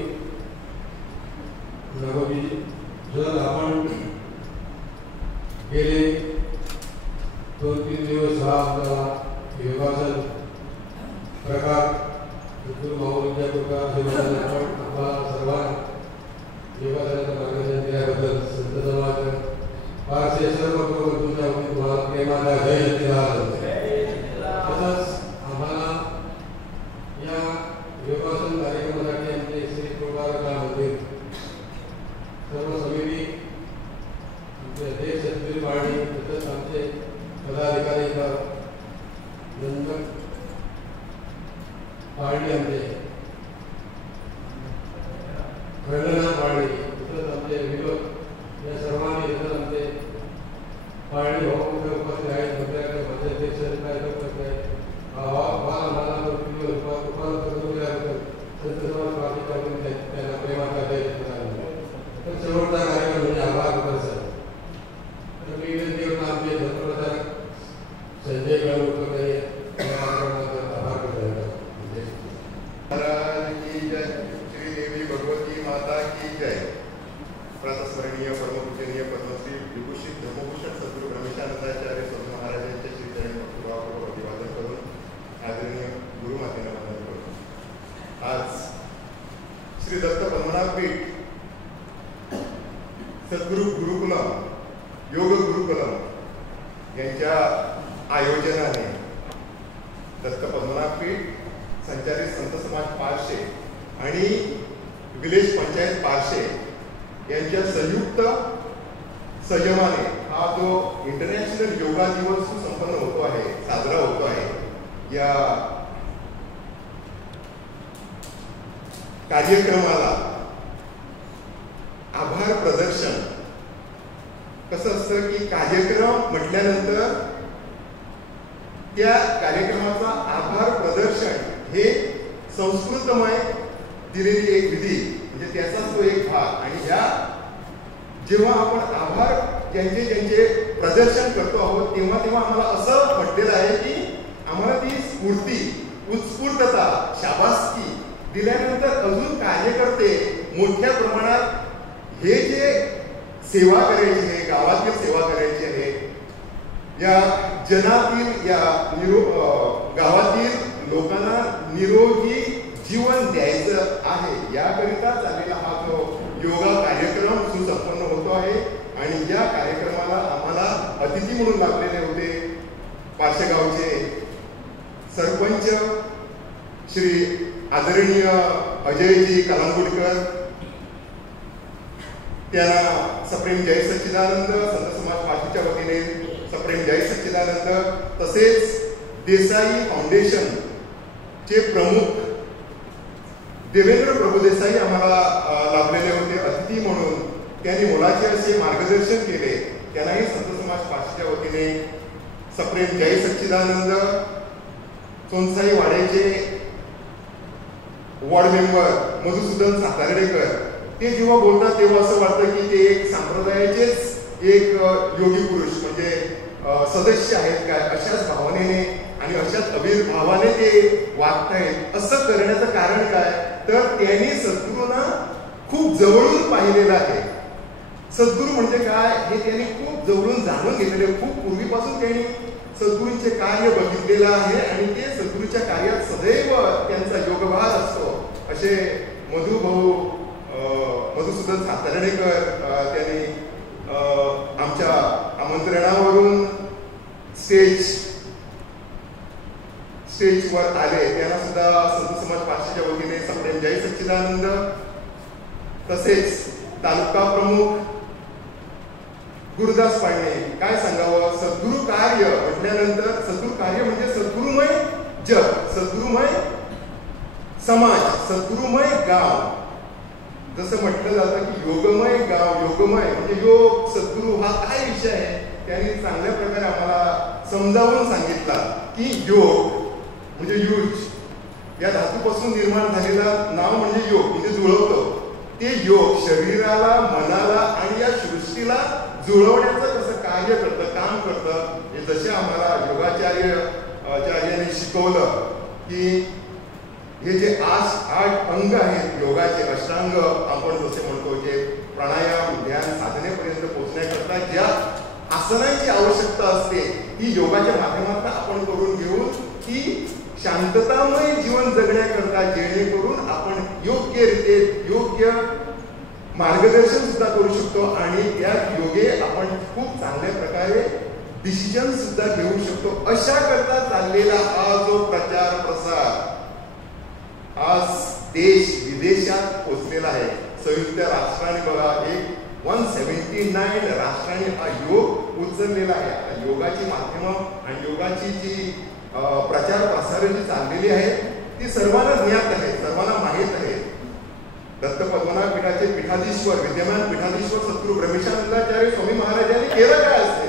नागोजी, जर आपण गेले 2-3 दिवस हा आपला योगासन प्रकार गुरु माऊलींच्या कृपा आशीर्वादाने आपण आपला सर्वांना योगासनाचं मार्गदर्शन दिल्याबद्दल संत समाज फारसे सर्व तुमच्या तुम्हाला प्रेमाचा जय सच्चिदानंद. तसंच आम्हाला या योगासन कार्यक्रमासाठी आमचे श्री कृपारका मंदिर सर्व समिती आमचे अध्यक्ष सत्य पाळणी तसंच आमचे पदाधिकारी नंदन पाळणी आमचे खंडनाथ पाळणी तसंच आमचे विनोद या सर्वांनी तसंच आमचे पाळणी भाऊ उपस्थित आहेत. माझे अध्यक्ष काय करत आहे संत समाज पार्टीच्या त्यांना प्रेमाचा तर शेवटचा कार्यक्रम म्हणजे आभार प्रदर्शन. तर मी विनंती करून आमचे धर्मप्रचारक संजय गणकर आभार प्रदर्शन. महाराज की जय. श्री देवी भगवती माता की जय. प्रातस्मरणीय परमपूजनीय पद्मश्री विभूषित धर्मभूषण सद्गुरू ब्रह्मेशानंदाचार्य स्वामी महाराजांच्या श्रीचरण भक्तिभावपूर्वक अभिवादन करून आदरणीय गुरुमातेला वंदन करतो. आज श्री दत्त पद्मनाभ पीठ सद्गुरू गुरुकुलम योग गुरुकुलम यांच्या आयोजनाने दत्त पद्मनाभ पीठ संचारित संत समाज पारशे आणि विलेज पंचायत पारशे यांच्या संयुक्त संयमाने हा जो इंटरनॅशनल योगा दिवस संपन्न होतो आहे, साजरा होतो आहे, या कार्यक्रमाला आभार प्रदर्शन. कसं असतं की कार्यक्रम म्हटल्यानंतर त्या कार्यक्रमाचा आभार प्रदर्शन हे संस्कृतमय दिलेली एक विधी म्हणजे त्याचा तो एक भाग. आणि ह्या जेव्हा आपण आभार ज्यांचे प्रदर्शन करतो आहोत तेव्हा आम्हाला असं म्हटलेलं आहे की आम्हाला ती स्फूर्ती, उत्स्फूर्तता, शाबासकी दिल्यानंतर अजून कार्यकर्ते मोठ्या प्रमाणात हे जे सेवा करायची आहे, गावातील सेवा करायची आहे, या जनातील या गावातील लोकांना निरोगी जीवन द्यायचं आहे, याकरिता चाललेला हा जो योगा कार्यक्रम सुसंपन्न होतो आहे. आणि या कार्यक्रमाला आम्हाला अतिथी म्हणून लाभलेले होते पारशेगावचे सरपंच श्री आदरणीय अजयजी कलांगुडकर, त्यांना सप्रेम जय सच्चिदानंद, संत समाज पार्टीच्या वतीने सप्रेम जय सच्चिदानंद, तसेच देसाई फाउंडेशन चे प्रमुख देवेंद्र प्रभुदेसाई आम्हाला लाभलेले होते अतिथी म्हणून. त्यांनी मोलाचे असे मार्गदर्शन केले. त्यांनाही संत समाज पार्टीच्या वतीने सप्रेम जय सच्चिदानंद. सोनसाई वाड्याचे वॉर्ड मेंबर मधुसूदन सातार्डेकर, ते जेव्हा बोलतात तेव्हा असं वाटतं की ते एक संप्रदायाचेच एक योगी पुरुष म्हणजे सदस्य आहेत काय, अशाच भावनेने आणि अशाच अविर्भावाने ते वागतायत. असं करण्याचं कारण काय, तर त्यांनी सद्गुरूंना खूप जवळून पाहिलेलं आहे. सद्गुरू म्हणजे काय हे त्यांनी खूप जवळून जाणून घेतलेले. खूप पूर्वीपासून त्यांनी सद्गुरूंचे कार्य बघितलेलं आहे आणि ते सद्गुरूच्या कार्यात सदैव त्यांचा योगभार असतो. असे मधुसूदन सातार्डेकर त्यांनी आमच्या आमंत्रणावरून स्टेजवर आले. त्यांना सुद्धा संत समाज पाचशेच्या वतीने सप्रेम जय सच्चिदानंद, तसेच तालुका प्रमुख गुरुदास पांडे. काय सांगावं, सद्गुरू कार्य म्हटल्यानंतर सद्गुरू कार्य म्हणजे सद्गुरुमय जग, सद्गुरुमय समाज, सद्गुरुमय गाव. जसं म्हटलं जातं की योगमय गाव, योगमय म्हणजे योग, सद्गुरू हा काय विषय आहे त्यांनी चांगल्या प्रकारे आम्हाला समजावून सांगितला की योग म्हणजे युज या धातूपासून निर्माण झालेला नाव म्हणजे योग, म्हणजे जुळवतो. ते योग शरीराला, मनाला आणि या सृष्टीला जुळवण्याचं कसं कार्य करतं, काम करतं. हे जसे आम्हाला योगाचार्याने शिकवलं की हे जे 8 अंग आहेत योगाचे, अष्टांग आपण जसे म्हणतो, जे प्राणायाम ध्यान साधनेपर्यंत पोहोचण्याकरता ज्या आसनांची आवश्यकता असते ही योगाच्या माध्यमातून आपण करून घेऊन की शांततामय जीवन जगण्याकरता, जेणेकरून आपण योग्यरीते योग्य मार्गदर्शन सुद्धा करू शकतो आणि त्या योगे आपण खूप चांगल्या प्रकारे डिसिजन सुद्धा घेऊ शकतो. अशा करता चाललेला हा जो प्रचार प्रसार आज देश विदेशात पोहोचलेला आहे. संयुक्त राष्ट्रांनी बघा 179 राष्ट्रांनी हा योग उचललेला आहे. आता योगाची माध्यमं आणि योगाची जी प्रचार प्रसार जी चाललेली आहे ती सर्वांना ज्ञात आहे, सर्वांना माहीत आहे. दत्त पद्मनाभ पीठाचे पीठाधीश्वर, विद्यमान पीठाधीश्वर सद्गुरू ब्रह्मेशानंदाचार्य स्वामी महाराजांनी केलं काय असते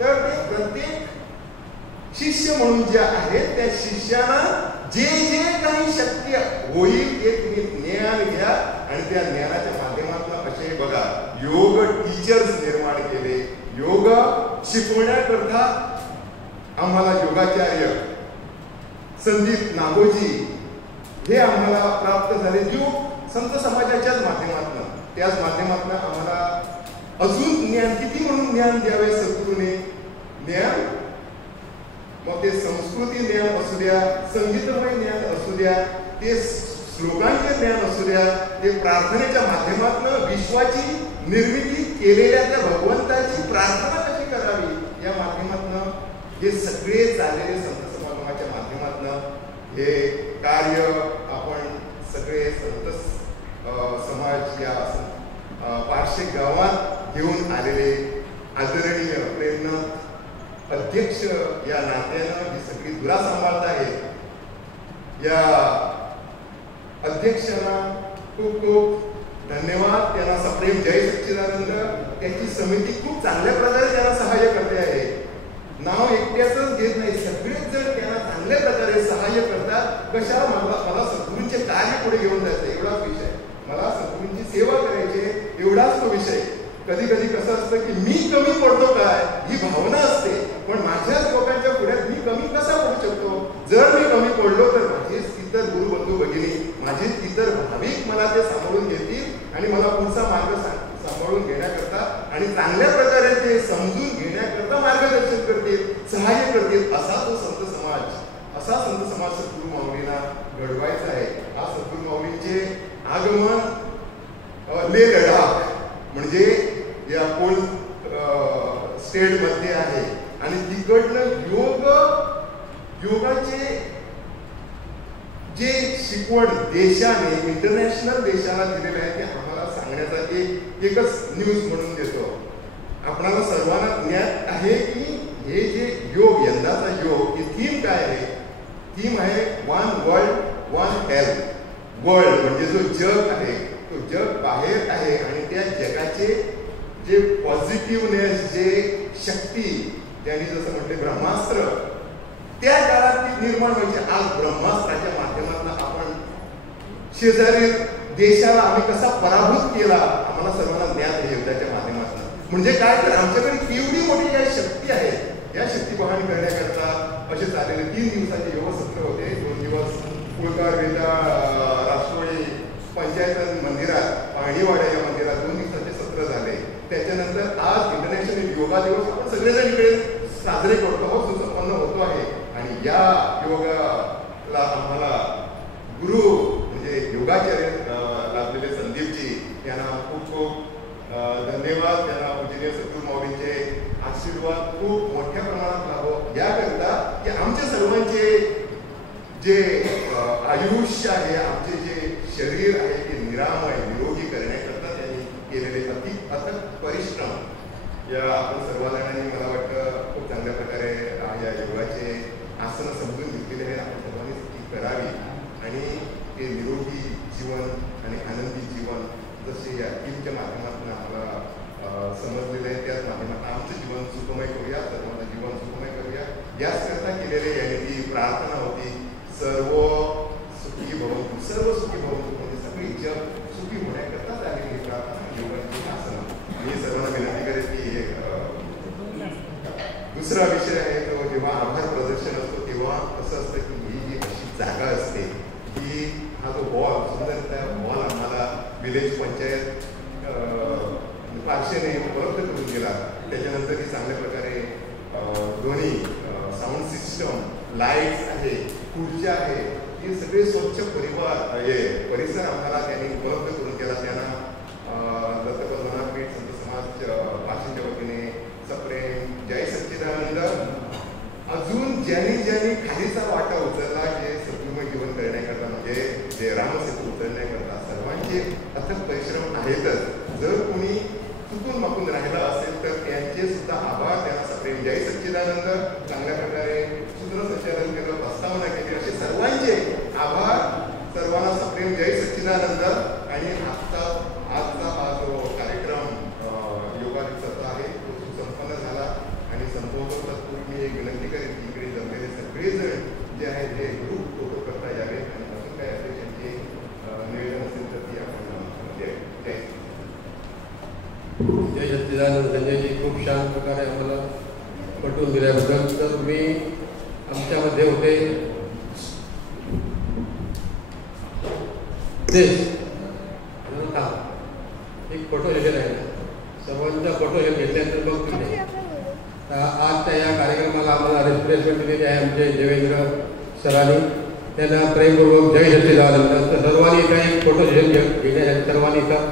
तर ते प्रत्येक शिष्य म्हणून जे आहेत त्या शिष्याला जे जे काही शक्य होईल ते तुम्ही ज्ञान घ्या आणि त्या ज्ञानाच्या माध्यमातून असे बघा योग टीचर्स निर्माण केले. योग शिकवण्याकरता आम्हाला योगाचार्य संदीप नागोजी हे आम्हाला प्राप्त झाले, जो संत समाजाच्याच माध्यमातून, त्याच माध्यमातून आम्हाला अजून ज्ञान किती म्हणून ज्ञान द्यावे सद्गुरूने. ज्ञान मग ते संस्कृती ज्ञान असू द्या, संगीतमय ज्ञान असू द्या, ते श्लोकांचे ज्ञान असू द्या, ते प्रार्थनेच्या माध्यमातून विश्वाची निर्मिती केलेल्या त्या भगवंताची प्रार्थना कशी करावी या माध्यमातून हे सगळे चाललेले संत समागमाच्या माध्यमातून हे कार्य आपण सगळे संत समाज या पारशी गावात घेऊन आलेले आदरणीय प्रेरणा अध्यक्ष या नात्यानं ही सगळी धुरा सांभाळत आहेत. या अध्यक्षांना खूप खूप धन्यवाद. त्यांना सप्रेम जय सच्चिदानंद. त्यांची समिती खूप चांगल्या प्रकारे त्यांना सहाय्य करते आहे. नाव एकट्याच घेत नाही, सगळेच जण त्यांना चांगल्या प्रकारे सहाय्य करतात. कशाला मला सद्गुरूंचे कार्य पुढे घेऊन जायचं एवढाच विषय, मला सद्गुरूंची सेवा करायची एवढाच तो विषय. कधी कधी कसं असतं की मी कमी पडतो काय ही भावना असते, पण माझ्याच लोकांच्या पुढ्यात मी कमी कसा पडू शकतो. जर मी कमी पडलो तर माझे इतर गुरुबंधू भगिनी, माझे इतर भाविक मला ते सांभाळून घेतील आणि मला पुढचा मार्ग सांभाळून घेण्याकरता आणि चांगल्या प्रकारे ते समजून घेण्याकरता मार्गदर्शन करतील, सहाय्य करतील. असा तो संत समाज सद्गुरू माऊलींना घडवायचा आहे. हा सद्गुरू माऊलींचे आगमन लेह लडाख म्हणजे या कोल्ड स्टेट मध्ये आहे आणि तिकडनं योगाचे जे शिकवण देशाने इंटरनॅशनल देशाला दिलेले आहे ते आम्हाला सांगण्याचा एकच न्यूज म्हणून देतो. आपणाला सर्वांना ज्ञात आहे की हे जे योग, यंदाचा योग, ही थीम काय आहे? थीम आहे one world one health. World म्हणजे जो जग आहे तो जग बाहेर आहे आणि त्या जगाचे जे पॉझिटिव्हनेस, जे शक्ती त्यांनी जसं म्हटले ब्रह्मास्त्र, त्या काळात ती निर्माण व्हायची. आज ब्रह्मास्त्राच्या माध्यमातून आपण शेजारी देशाला आम्ही कसा पराभूत केला आम्हाला सर्वांना ज्ञान आहे युद्धाच्या माध्यमातून. म्हणजे काय तर आमच्याकडे केवढी मोठी ज्या शक्ती आहे या शक्ती बहान करण्याकरता असे चाललेले 3 दिवसाचे योग सत्र होते. 2 दिवस कुळकार वेदा राष्ट्रवाडी पंचायत मंदिरात, पाहणीवाड्या या मंदिरात 2 दिवसाचे सत्र झाले. योगा दिवस आपण सगळेजण इकडे साजरे करतो आहोत, सुसंपन्न होतो आहे. आणि या योगाला आम्हाला गुरु म्हणजे योगाचार्य लाभलेले संदीपजी यांना खूप खूप धन्यवाद. त्यांना पूजनीय सद्गुरू माऊलींचे आशीर्वाद खूप मोठ्या प्रमाणात लाभो याकरता की आमच्या सर्वांचे जे आयुष्य आहे, आमचे जे शरीर आहे ते निरामय निरोगी करण्याकरता त्यांनी केलेले अथक परिश्रम या आपण सर्वजणांनी मला वाटतं खूप चांगल्या प्रकारे या योगाचे आसन समजून घेतलेले आहेत. आपण सर्वांनी ती करावी आणि ते निरोगी जीवन आणि आनंदी जीवन जसे या टीमच्या माध्यमातून आम्हाला समजलेलं आहे त्याच माध्यमातून आमचं जीवन सुखमय करूया, सर्वांचं जीवन सुखमय करूया याचकरता केलेले यांनी ती प्रार्थना होती. सर्व सुखी भवंतु, सर्व सुखी भवंतु म्हणजे सगळी जग सुखी होण्याकरता झालेली ही प्रार्थना योगाची आसन. मी सर्वांना विनंती करेन की दुसरा विषय आहे तो जेव्हा आभार प्रदर्शन असतो तेव्हा असं असतं की ही जी अशी जागा असते की हा जो बॉल सुंदर त्या बॉल आम्हाला विलेज पंचायत पाचशेने उपलब्ध करून गेला. त्याच्यानंतर ही चांगल्या प्रकारे दोन्ही साऊंड सिस्टम, लाईट्स आहे, खुर्च्या आहे, हे सगळे स्वच्छ परिसर आम्हाला त्यांनी उपलब्ध करून केला. त्यांना दत्तपद्मनाभ पीठ संत समाज वाशिमच्या वतीने सप्रेम जय सच्चिदानंद. अजून ज्यांनी खालीचा वाटा उचलला जे सद्गुरुमय जीवन करण्याकरता म्हणजे जे रामसेतू उचलण्याकरता सर्वांचे अथक परिश्रम आहेतच. जर कोणी चुकून माकून राहिला असेल तर त्यांचे सुद्धा आभार. त्यांना सप्रेम जय सच्चिदानंद चांगल्या प्रकारे सूत्रसंचालन केलं, प्रस्तावना केली, असे सर्वांचे आभार. सर्वांना सप्रेम जय सच्चिदानंद. आणि आजचा हा जो कार्यक्रम योगा दिवसाचा आहे तो सुसंपन्न झाला आणि संपवतो. मी एक विनंती करेन की इकडे जमलेले सगळेजण जे आहेत ते ग्रुप फोटो करता यावेत आणि अजून काय अध्यक्षांचे निवेदन असेल तर ती आपण जय सच्चिदानंद. संजयजी खूप छान प्रकारे आम्हाला पटवून दिल्याबद्दल. तर तुम्ही आमच्यामध्ये होते एक फोटो सेशन आहे, सर्वांचा फोटो घेतल्यानंतर मग तुम्ही आजच्या या कार्यक्रमाला आम्हाला रिफ्रेशमेंट दिलेली आहे आमचे देवेंद्र सरांनी. त्यांना प्रेमपूर्वक जय सच्चिदानंद. तर सर्वांनी काही फोटो सेशन घेण्यासाठी सर्वांनी इथं